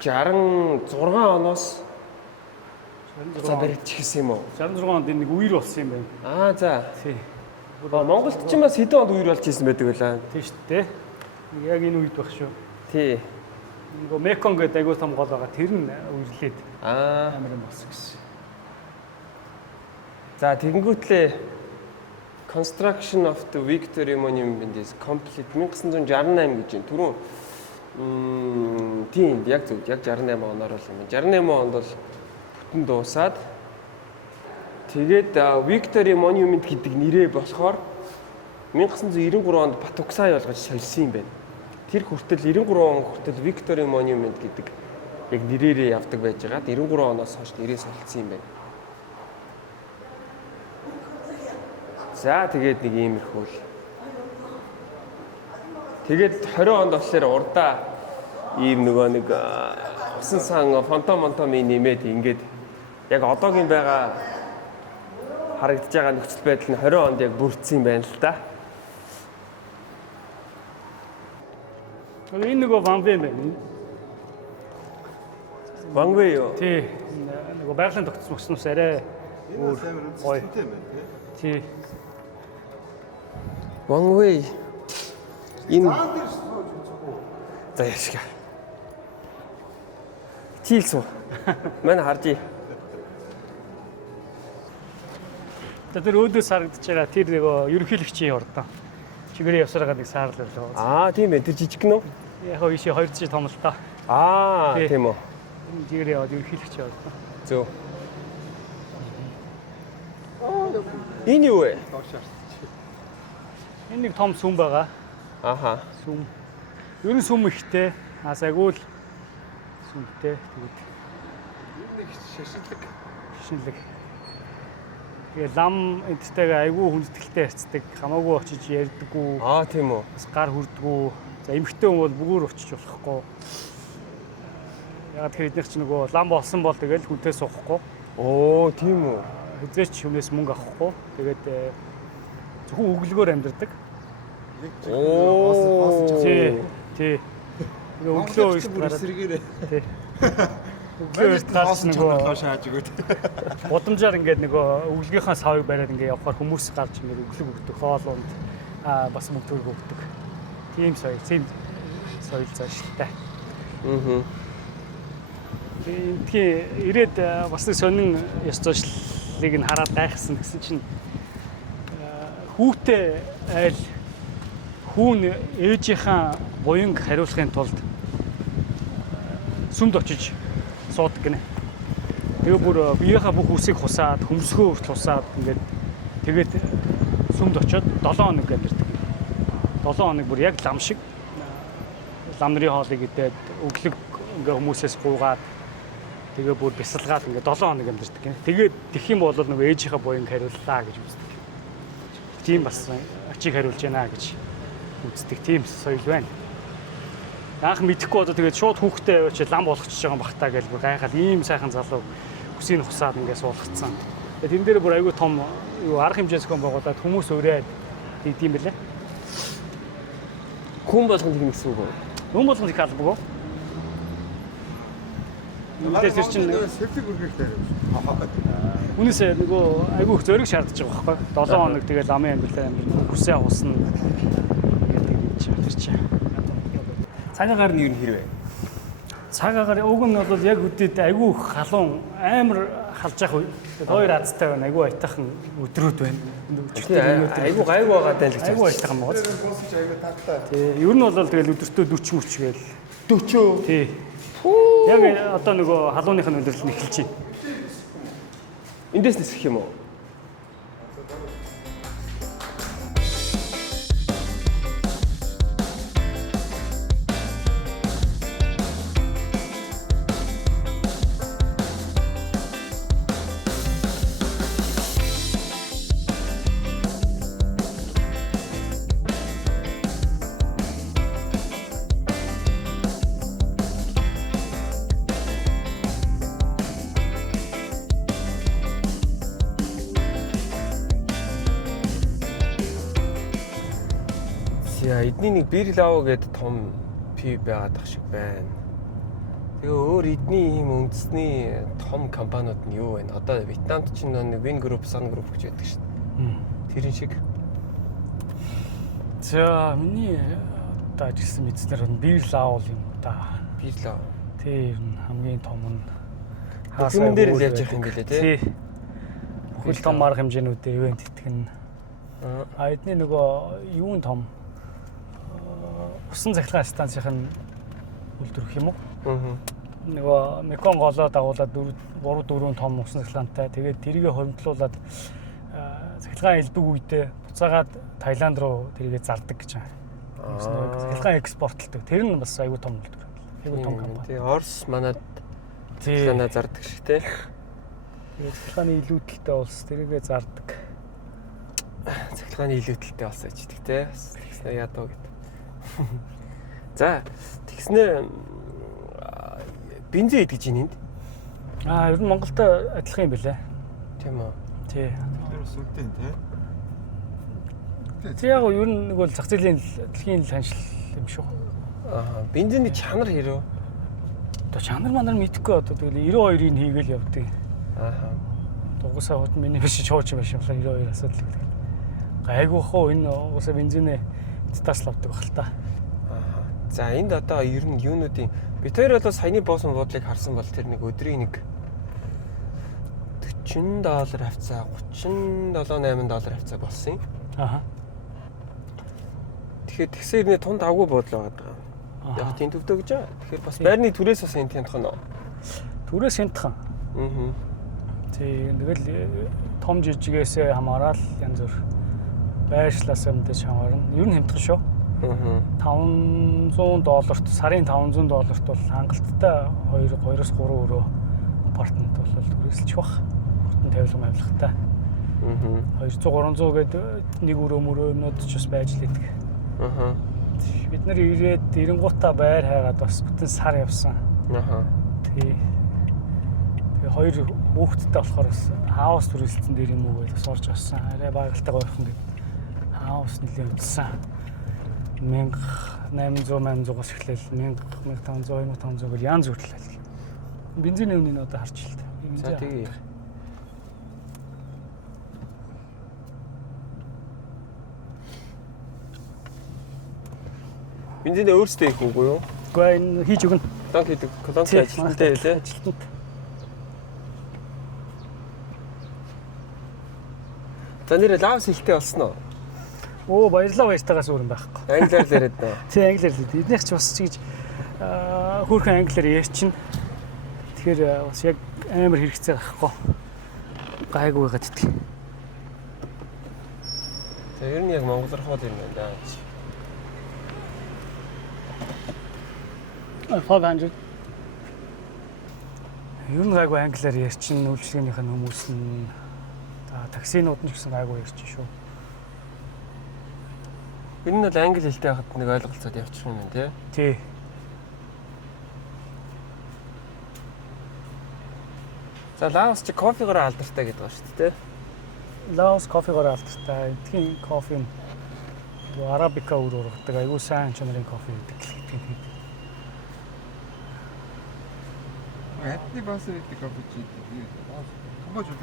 66 оноос за барьж гисэн юм уу? 66 онд нэг үер болсон юм байна. За. Тий. Монголд ч юм бас хэдэн онд үер болж ирсэн байдаг байлаа. Тий шүү дээ. Яг энэ үед баг шүү. Тий. Нөгөө Меконг гэдэг айгуу том гол байгаа. Тэр нь үерлээд амар юм болсон гэсэн. За тэгэнгүүтлээ Construction of the Victory Monument is complete 1968 гэж байна. Түрүүн тийм яг зөв яг 68 оноор л юм. 68 онд бол бүтэн дуусаад тэгээд Victory Monument гэдэг нэрээ болохоор 1993 онд Батуксай болгож солисон юм байна. Тэр хүртэл 93 он хүртэл Victory Monument гэдэг яг нэрээрээ явдаг байж байгаа. 93 оноос хойш нэрээ солилцсон юм байна. За тэгээд нэг иймэрхүү л. Тэгээд 20 онд болохоор урдаа ийм нөгөө нэг усан сан фантомын нэмээд ингээд яг одоогийн байгаа харагдаж байгаа нөхцөл байдал нь 20 онд яг бүрдсэн юм байна л да. Энэ нөгөө Ванвэ юм байна. Ванвэ юу? Тий. Нөгөө байгалийн тогтцсон арай өөр гоё. Тий. Ванвэ. Энэ за яшгаа. Чилсуу. Мань харж. Тэр өөдөөс харагдаж байгаа тэр нөгөө ерөнхийлөгчийн ордон. Чигээрээ явсараад нэг саарл байлаа. Тийм ээ, тэр жижиг нөө. Яг нь ийшээ 2 жил том л та. Тийм үү. Энэ чигээрээ яваад ерөнхийлөгчийн ордон. Зөв. Энэ юу вэ? Энэ нэг том сүм байгаа. Сүм. Ер нь сүм ихтэй. Асайгүй л сүмтэй. Тэгээд Нэг шишинлэг. Тэгээ лам энтэйгээ айгүй хүндэтгэлтэй харьцдаг. Хамаагүй очиж ярьдаггүй. Тийм үү. Бас гар хүрдэггүй. За эмэгтэй хүн бол бүгөр очиж болохгүй. Яг тэр эднийх чинь нөгөө лам болсон бол тэгэл хүнтэй суухгүй. Тийм үү. Хизээч хүнээс мөнгө авахгүй. Тэгээд зөвхөн өглөгөөр амьдардаг. Тий. Өглөө үед гараад эсрэгээрээ. тий. Өглөө үед гарч нөгөө шааж өгөөд. Гудамжаар ингээд нөгөө өглөгийнхаа савыг бариад ингээд явахаар хүмүүс гарч ингээд өглөг өгдөг, хоолунд бас мөнгө өгдөг. Тийм соёл заашлтай. Тэгээ ирээд бас нэг сонин ёс зүйшлийг нь хараад гайхсан гэсэн чинь хүүтэй айл хүүн ээжийнхаа буянг хариулахын тулд сүмд очиж суудаг гинэ. Тэгээ бүр биеийнхаа бүх үсийг хусаад, хөмсгөө хүртэл хусаад ингээд тэгээд сүмд очиод 7 хоног амьдэрдэг. 7 хоног бүр яг лам шиг лам нарын хоолыг идээд өглөг ингээ хүмүүсээс гуугаад тэгээ бүр бясалгаад ингээ 7 хоног амьдэрдэг гинэ. Тэгээд тэгэх юм бол нөгөө ээжийнхаа буянг хариуллаа гэж үздэг. Тийм бас ачиг хариулж байна гэж үздэг тийм соёл байна. Анх мэдэхгүй одоо тэгээд шууд хүүхдээ чи лам болгочихж байгаа юм бах та гэж бүр гайхаад ийм сайхан залуу хүсийг хусаад ингээс суулгацсан. Тэгээд тэн дээр бүр айгүй том юу арга хэмжээ зохион байгуулад хүмүүс өрөөд идэм бэлээ. Хүн болгонд их нэгсэн үг. Хүн болгонд их албагүй. Үнэхээр тэр чинь сэлэг үргэлжлээ. үнэсээ нөгөө айгүй их зөриг шаардж байгаа байхгүй. 7 хоног тэгээд ламын амьдрал хүсээ хусна гэдэг юм чи тэр чинь. Цагаагаар нь юу хэрвээ? Цагаагаар уг нь бол яг үдээд айгүй халуун амар халж явах үе. Тэгээд хоёр азтай байна. Айгүй айтайхан өдрүүд байна. Айгуу гайгүй байгаа даа л гэж. Айгүй айтайхан байгаа. Босч аяга таатай. Тий, ер нь бол тэгэл өдөртөө 40 мөч гээл. 40. Тий. Яг одоо нөгөө халууных нь өндөрлөл нь эхэлж байна. Эндээс нисэх юм уу? Эдний нэг Бирлау гэдэг том пив байгаад ах шиг байна. Тэгээ өөр эдний ийм үндэсний том компаниуд нь юу вэ? Одоо Вьетнамд ч нэг Win Group, Sun Group гэж байдаг шүү дээ. Тэрэн шиг. За миний одоо ажилласан мэдснээр нь Бирлау юм да. Бирлау. Тий, ер нь хамгийн том нь Хаасан дээр л явж явах юм гэлээ тий. Бүхэл том арга хэмжээнүүдээр ивент итгэн. Эдний нөгөө юун том усан цахилгаан станцын үйлдвэрх юм уу? Нөгөө Меконг голоо дагуулад 3-4 том усан цахилгаантай. Тэгээд тэрийгэ хөрөмтлүүлээд цахилгаан элбэг үедээ буцаагаад Таиланд руу тэрийгэ зардаг гэж байна. Цахилгаан экспортлдог. Тэр нь бас аюу том үйлдвэр. Аюу том компани. Тий, Орос манад цахилгаанаа зардаг шиг тий. Тэгээд цахилгааны илүүдэлтэй улс тэрийгэ зардаг. Цахилгааны илүүдэлтэй болсон ч гэдэг тий. Тэгснэ ядуу гэдэг. За тэгснэ бензин идэж ийн энд. Ер нь Монголтой адилхан юм билээ. Тийм үү. Тий. Тэр сүнтэй тий. Тий яг ер нь нэг бол зах зээлийн дэлхийн таньшил юм шүү. Бензиний чанар хэрэг. Одоо чанар манар мэдхгүй одоо тэгэл 92-ыг хийгээл явдаг. Угсаа хот миний биш чууч юм биш юм 92 асуудал гэдэг. Гайгүй хоо энэ угсаа бензинээ тас лавдаг баг л та. За энд одоо ер нь юунуудын бид хоёр бол саяны боосон буудлыг харсан бол тэр нэг өдрийн нэг $40 хавцаа, $37-8 хавцаа болсон юм. Тэгэхээр тэгсэрний тунд авгүй буудлаа байгаа. Яг тийм төвдөө гэж байна. Тэгэхээр бас байрны түрээс бас энэ тянах нь. Түрээс хянтхан. Тийм тэгэл том жижигээс хамаарал янз бүр байршлаас мэдээж хамаарна. Ер нь хямдхан шүү. $500 сарын $500 бол хангалттай 2-3 өрөө апартмент бол түрээсэлж бах. Хотын тавилга мавилгатай. 200-300 гэдэг нэг өрөө мөрөөнүүд ч бас байж л идэг. Бид нар ирээд эренгуутаа байр хайгаад бас бүтэн сар явсан. Тий. Тэгээ хоёр хүүхэдтэй болохоор бас хаус түрээсэлтэн дээр юм уу гэж сурж авсан. Арай байгальтай гоёхон гэдэг. Хаус нэлээд үзсэн. 1800-800-аас эхлээл 1500-2500 гэл янз бүртлээ. Бензиний үнийн одоо харж л та. За тэгээ. Бензинээ өөрсдөө хийх үгүй юу? Үгүй энэ хийж өгнө. Танк хийдэг. Колонч ажилтнтай байлаа. Ажилтнтай. За нэр лавс хэлтэй болсон уу? Оо баярлалаа баяртайгаас өөр юм байхгүй. Англиар л яриад нөө. Тий англиар л. Эднийх ч бас чигж хөөрхөн англиар ярьчин. Тэгэхээр бас яг амар хэрэгцээ байхгүй. Гайгүй байгаад идэх. За ер нь яг монгол руу хол юм байна да. 500. Ер нь гайгүй англиар ярьчин үйлчлэгнийх нь хүмүүс нь таксинууд нь ч гэсэн гайгүй ярьчин шүү. Энэ нь бол англи хэлтэй байхад нэг ойлголцоод явчих юм байна тий. Тий. За Лаос чи кофегоор алдартай гэдэг ба шүү дээ. Лаос кофегоор алдартай. Эдгээр кофе нь арабика өөр ургадаг. Аюу сайн чанарын кофе гэдэг. Этний бас гэдэг кофе чи Камбож үү?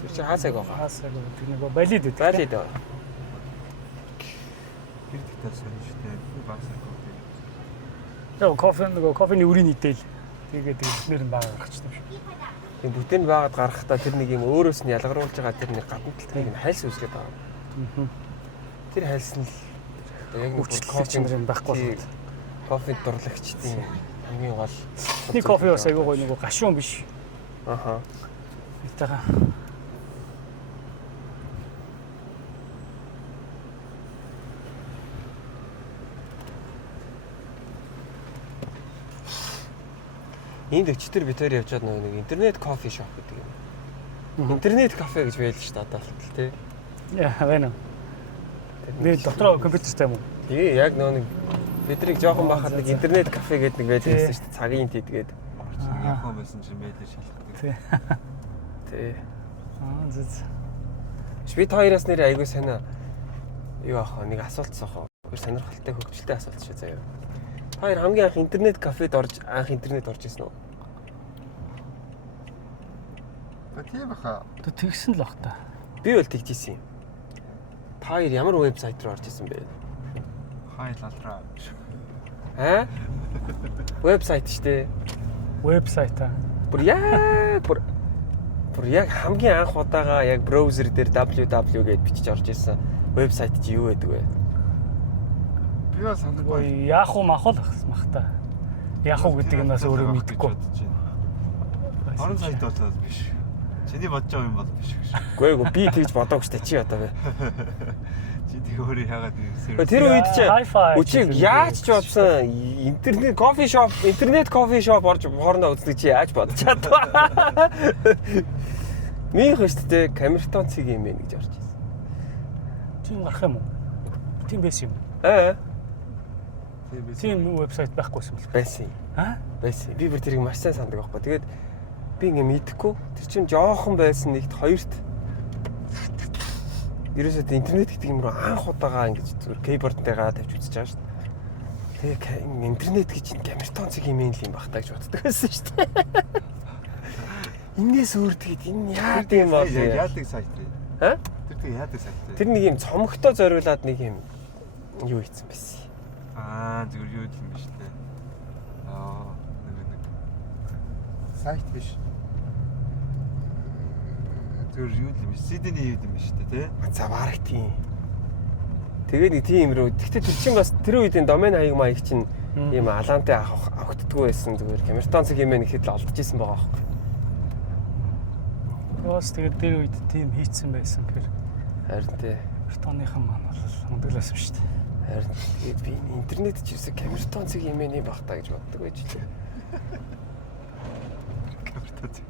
Тэр чи хаасаг байгаа. Хаасаг гэдэг нэг балид гэдэг. Балид. Ирдэгтэй сонь шүү дээ. Бас кофе. Яг кофений үрийн нийтэйл. Тэгээд эдгээр нь бага гаргачихсан юм шиг. Тийм бүтэнд баагаад гарахтаа тэр нэг юм өөрөөс нь ялгаруулж байгаа тэр нэг гадна талыг нь хайлс үүсгээд байгаа. Тэр хайлс нь л яг нэг кофе юм байхгүй болоод. Кофе дурлагчдын хамгийн гол. Нэг кофе бас аягүй гоё нэг гашуун биш. Аха. Итага. Энд өчтөр бид хоёр явжгаад нэг интернет кофе шоп гэдэг юм. Интернет кафе гэж байл шүү дээ одоо л тий. Яа, байна. Нэг дотроо компьютертэй юм уу? Тий, яг нэг бидрийг жоохон бахад нэг интернет кафе гэдэг нэг байдаг гэсэн шүү дээ. Цагийн тийдгээд. Яахан байсан чи мэйлээ шалгадаг. Тий. Тий. Зүз. Бид хоёроос нэр айгүй санаа юу аах нэг асуулт асуух. Гэр сонирхолтой хөвгөлтэй асуулт шүү заяа. Хоёр хамгийн анх интернет кафед орж ирсэн үү? Тийм баха. Тэгсэн л бах та. Би бол тэгжсэн юм. Та хоёр ямар вебсайт руу орж ирсэн бэ? Хайл алраа. Вебсайт штэ. Вебсайт аа. Бүр яг хамгийн анх удаага яг браузер дээр www гэж бичиж орж ирсэн вебсайт чи юу гэдэг вэ? Би бас санахгүй. Яахуу махал мах та. Яахуу гэдэг нь бас өөрөө мэдэхгүй. Орон сайт болоод биш. Чиний бодож байгаа юм бол биш гэж. Үгүй би тэгж бодоогүй штэ чи одоо вэ. Чи тэг өөрөө яагаад ингэ. Тэр үед чи үчиг яаж ч бодсон интернет кофе шоп орж хоорондоо үздэг чи яаж бодож чадваа. Минь хөштэй камертон цэг юм бэ гэж орж ирсэн. Чи гарах юм уу? Тийм байсан юм. Тийм вебсайт байхгүйсэн бол байсан. Байсан. Би бүр тэрийг маш сайн сандаг байхгүй. Тэгээд би ингэ мэдэхгүй. Тэр чинь жоохон байсан нэгт хоёрт. Ерөөсөө интернет гэдэг юм руу анх удаага ингэж зүгээр кейборд дээр гаа тавьж үзэж байгаа шүү дээ. Тэгээ интернет гэж энэ камертон цэг юм л юм бах таа гэж боддог байсан шүү дээ. Инээс өөр тэгээд энэ яад юм бол яадаг сайт вэ? Тэр тэг яадаг сайт вэ? Тэр нэг юм цомогтой зориулаад нэг юм юу хийсэн байсан. Зүгээр юу юм биш лээ. Нэг сайт биш. Зүгээр юу юм биш. CD-ний юу юм биш тий? За бараг тийм. Тэгээд нэг тийм рүү. Гэхдээ тэр чинь бас тэр үеийн домен маяг чинь ийм алаантай авахддаггүй байсан. Зүгээр камертон цэг юм нэхэд л олдчихсэн байгаа байхгүй. Бас тэгээд тэр үед тийм хийцэн байсан гэхээр харин тий. Камертоныхан маань бол өндөглөөсөн шүү дээ. Харин тэгээд би интернет ч юусе камертон цэг юм ээ бах та гэж боддог байж лээ. Камертон цэг.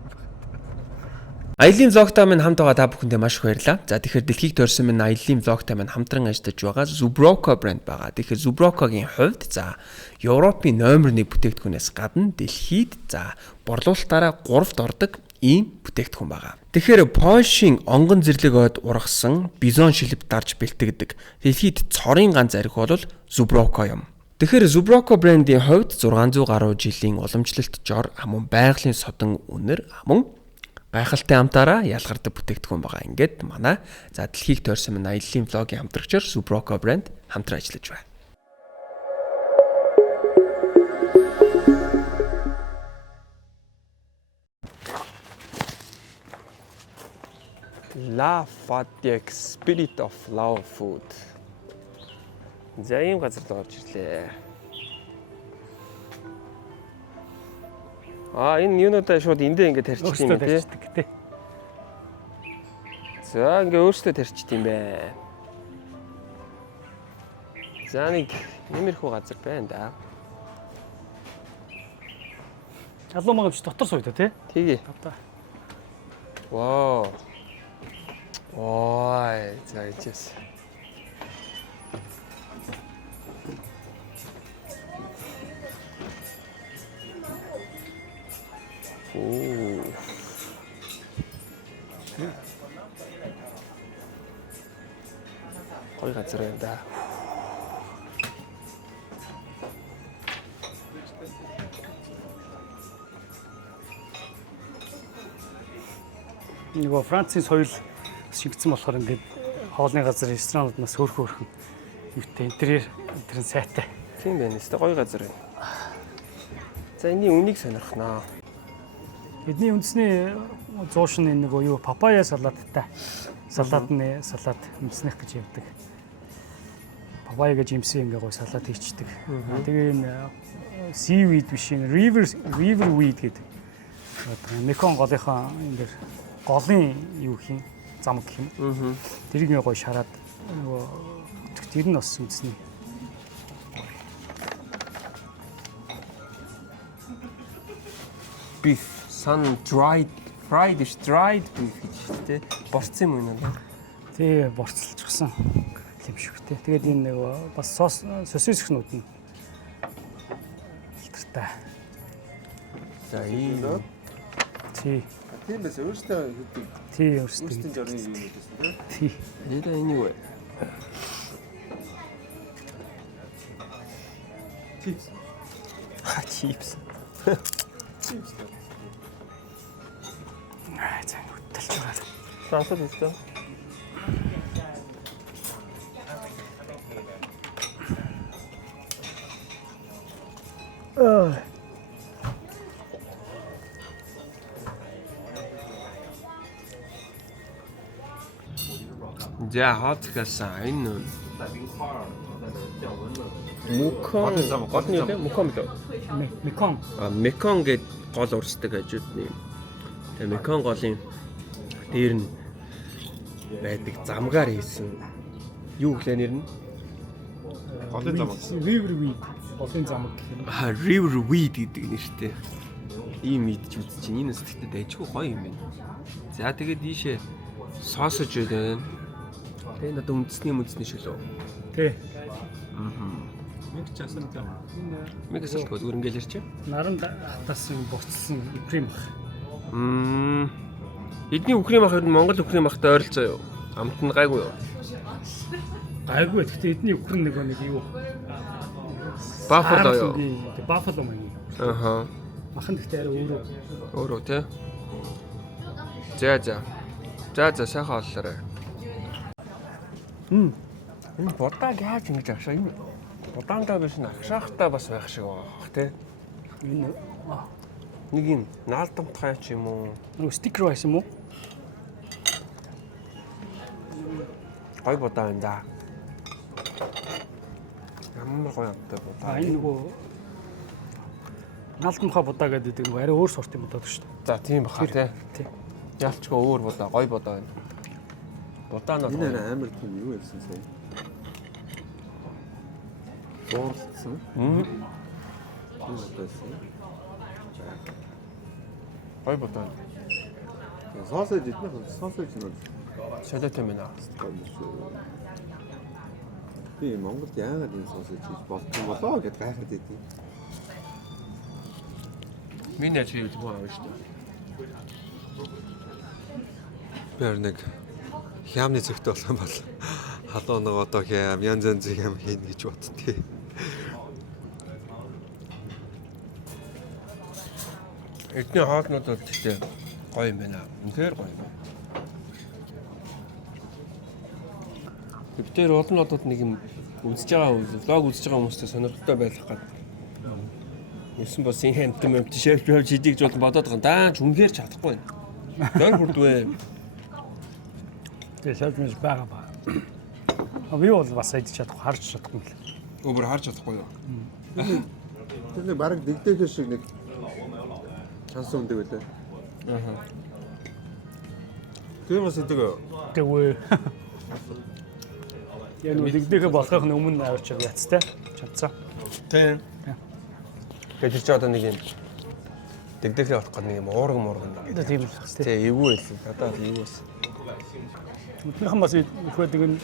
Аялын влогтой минь хамт байгаа та бүхэндээ маш их баярлалаа. За тэгэхээр дэлхийг төрсөн минь аялын влогтой минь хамтран ажиллаж байгаа Zubrocco брэнд байгаа. Тэгэхээр Zubrocco-гийн хувьд за Европын номер 1 бүтээгдэхүүнээс гадна дэлхийд за борлуулалтаараа 3-т ордог ийм бүтээгдэхүүн байгаа. Тэгэхээр Польшийн онгон зэрлэг ойд ургасан бизон шилб дарж бэлтгэдэг дэлхийд цорын ганц архи бол Zubrocco юм. Тэгэхээр Zubrocco брендийн хувьд 600 гаруй жилийн уламжлалт жор амун байгалийн содон үнэр амун гайхалтай амтаараа ялгардаг бүтээгдэхүүн байгаа. Ингээд манай за дэлхийг тойрсон минь аяллаа влогийн хамтрагчаар Zubrocco брэнд хамтран ажиллаж байна. La Fatiek Spirit of Love Food. За ийм газар л орж ирлээ. Энэ юунуудаа шууд эндээ ингэ тарьчих юм тий. За ингэ өөртөө тарьчих юм бэ. За нэг нэмэрхүү газар байна да. Алуу магамч дотор сууя тий. Тгий. Вау. Ой, за ичээс. гоё газар байна да. Нөгөө Францын соёл шингэсэн болохоор ингээд хоолны газар ресторанууд нас хөөрхөн юутай интерьер сайтай. Тийм байна. Өстой гоё газар байна. За энэний үнийг сонирхнаа. Эдний үндэсний зуушин энэ нөгөө юу папая салаттай. Салат өмснөх гэж явдаг. Папая гэж имсэн ингээ гоё салат хийчдэг. Тэгээ энэ seaweed биш энэ river weed гэдэг. Меконг голынхаа энэ дэр голын юу гэх юм замг гэх юм. Тэрийг гоё шараад нөгөө тэр нь бас үндэсний. Beef, sun dried, fried beef гэж тий. Борцсон юм уу нэ? Тий, борцолчихсан юм шигтэй. Тэгээд энэ нөгөө бас сосисгнүүд нь илтэртэй. За ийм. Тий. Тийм байсан өөртөө хийдэг. Тий, өөртөө жорын юм гэсэн тий. Эдэ энийг вэ? Чипс. Чипс. Чипс. За хөтөлж байгаа. Трансфер хийсэн. За хатгасан энэ Мукон голны үү? Мукон билүү? Меконг. Меконг гэд гол урсдаг хажуудны. Тэгээ Меконг голын дээр нь байдаг замгаар хийсэн. Юу гэлээ нэр нь? Голын замаг. River weed голын замаг гэх юм. River weed гэдэг нэртэй. Ийм идэж үзэж чинь энэ өсөлтөд дэжгүй гоё юм байна. За тэгээд ийшээ сосож байна. Тэгээ надад үндэсний шүлөө. Тий. Микс хэлбэл үрэнгээл ирчээ. Наранд хатасан буцсан крем бах. Эдний үхрийн бах ер нь Монгол үхрийн бахтай ойролцоо юу? Амт нь гайгүй юу? Гайгүй. Гэхдээ эдний үхрэн нэг юу? Баффало юу? Баффало маяг. Аха. Махан гэхдээ арай өөрөө. Өөрөө тий. За сайхан оллоо. Энэ бодааг яаж ингэж агшаа энэ бодаандаа биш н агшаахтаа бас байх шиг байгаа тий. Энэ нэг юм наалдамтгай ч юм уу? нөгөө стикер байсан юм уу? Гой бодаа байна да. Ямар гоё амтай бодаа. Энэ нөгөө наалтмхаа будаа гэдэг нэг арай өөр сорт юм бодоод шүү дээ. За тийм баха тий. Ялчгаа өөр будаа, гой будаа байна. Будаанаас Энэ амар тийм юу байсан сая? Зурсан. Энэ байсан. гой будаа. Сосэж идэх сосэж нь Солиот юм байна. би Монголд яагаад энэ сосэж хийж болдсон болоо гэд гайхаад идэв. Миний ажил юм аа шүү дээ. Би нэг хямны зөгтөө болох юм бол халуун нэг одоо хям янз янзын юм хийн гэж бодтыг. Эдний хоолнууд бол тэгтээ гоё юм байна. Үнэхээр гоё юм. Бид олон одод нэг юм үзэж байгаа влог үзэж байгаа хүмүүстэй сонирхолтой байх гад. Юусэн бас энэ юм шеф хийдэг гэж бодоод байгаа. Даанч үнэхээр чадахгүй байна. Дор хүрдвэ. Тэгээ шалмж байгаа ба. Би бол бас идэж чадахгүй, харж чадахгүй юм л. Өөр харж чадахгүй юу? Тэр нэг бараг дэгдэх шиг нэг шанс өндөг байлаа. Аха. Тэр бас идэг. Тэгвээ. Яг нэг дэгдэхэ болохын өмнө авч яцтай чадсан. Тийм. Гэж чи одоо нэг юм дэгдэхээ болох гэдэг нэг юм уурган. Тийм л хэвчээ. Тэгээ эвгүй байсан. Одоо эвгүй байсан. Өдөрхөн бас их байдаг нь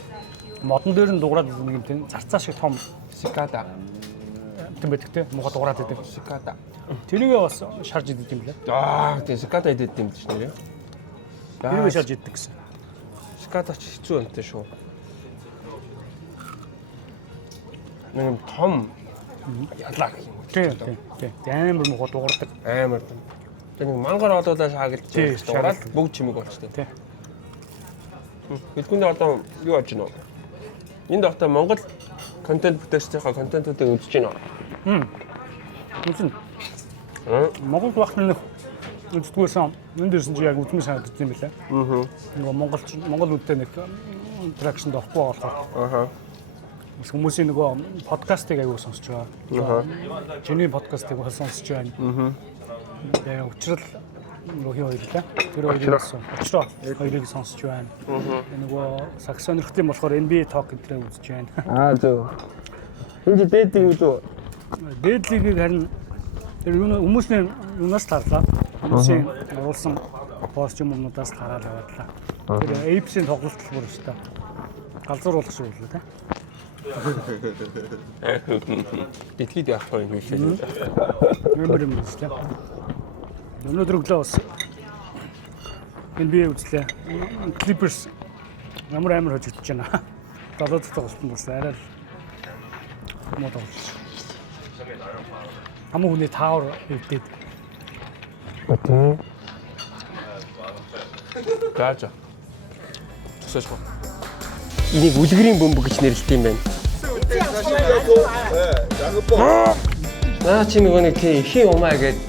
модон дээр нь дуурайд нэг юм тийм зарцаа шиг том Сикада. тийм байдаг те муухай дуурайд байдаг. Сикада. Тэрийгээ бас шарж идэв юм лээ. Тийм сикада идэв юм чинь нэрээ. Тэрийгээ шарж иддэг гэсэн. Сикада ч хэцүү юмтай шүү. Нэг юм том ялаа гэх юм. Тийм. Амар муу дуурдаг. Амар. Тэгээ нэг мангар олоолаа шаагалж Тийм, дуурал бүгд чимэг болчтой. Тийм. Бидгүнд одоо юу болж байна вэ? Энд одоо Монгол контент бүтээчдийнхаа контентуудыг үзэж байна уу? Үзэн. Монгол багтны нэг үздэггүйсэн энэ дээрсэн чи яг үзмээ санагдаж юм билээ. Нөгөө Монгол үдтэй нэг тракшнд авахгүй болохоор. Хүмүүсийн нөгөө подкастыг аягүй сонсч байгаа. Чиний подкастыг бол сонсч байна. Тэгээ учрал нөгөө хий хоёрлаа. Тэр хоёрыг сонсч байна. Нөгөө сакс сонирхтын болохоор NBA Talk гэдэг үзэж байна. Зөв. Энд дээдийг үзүү. Дээдлийг харин тэр хүмүүсийн юунаас тарлаа. Хүмүүсийн оруулсан пост юмнуудаас хараад явадлаа. Тэр Apes-ийн тоглолт бүр өстой. Галзууруулах шиг үлээ тэ. Дэлхийд явахгүй юм хэлээ. Ямар юм бэ? Өнөөдөр өглөө бас NBA үзлээ. Clippers амар хожигдож байна. 7 дахь тоглолтод бас арай муу тоглолт. Хамаг хүний таавар өвдөд. Окей. Гажа. Тэсэж гоо. Энийг үлгэрийн бөмбөг гэж нэрлэдэг юм байна. Чи нөгөө нэг хин умаа гэдэг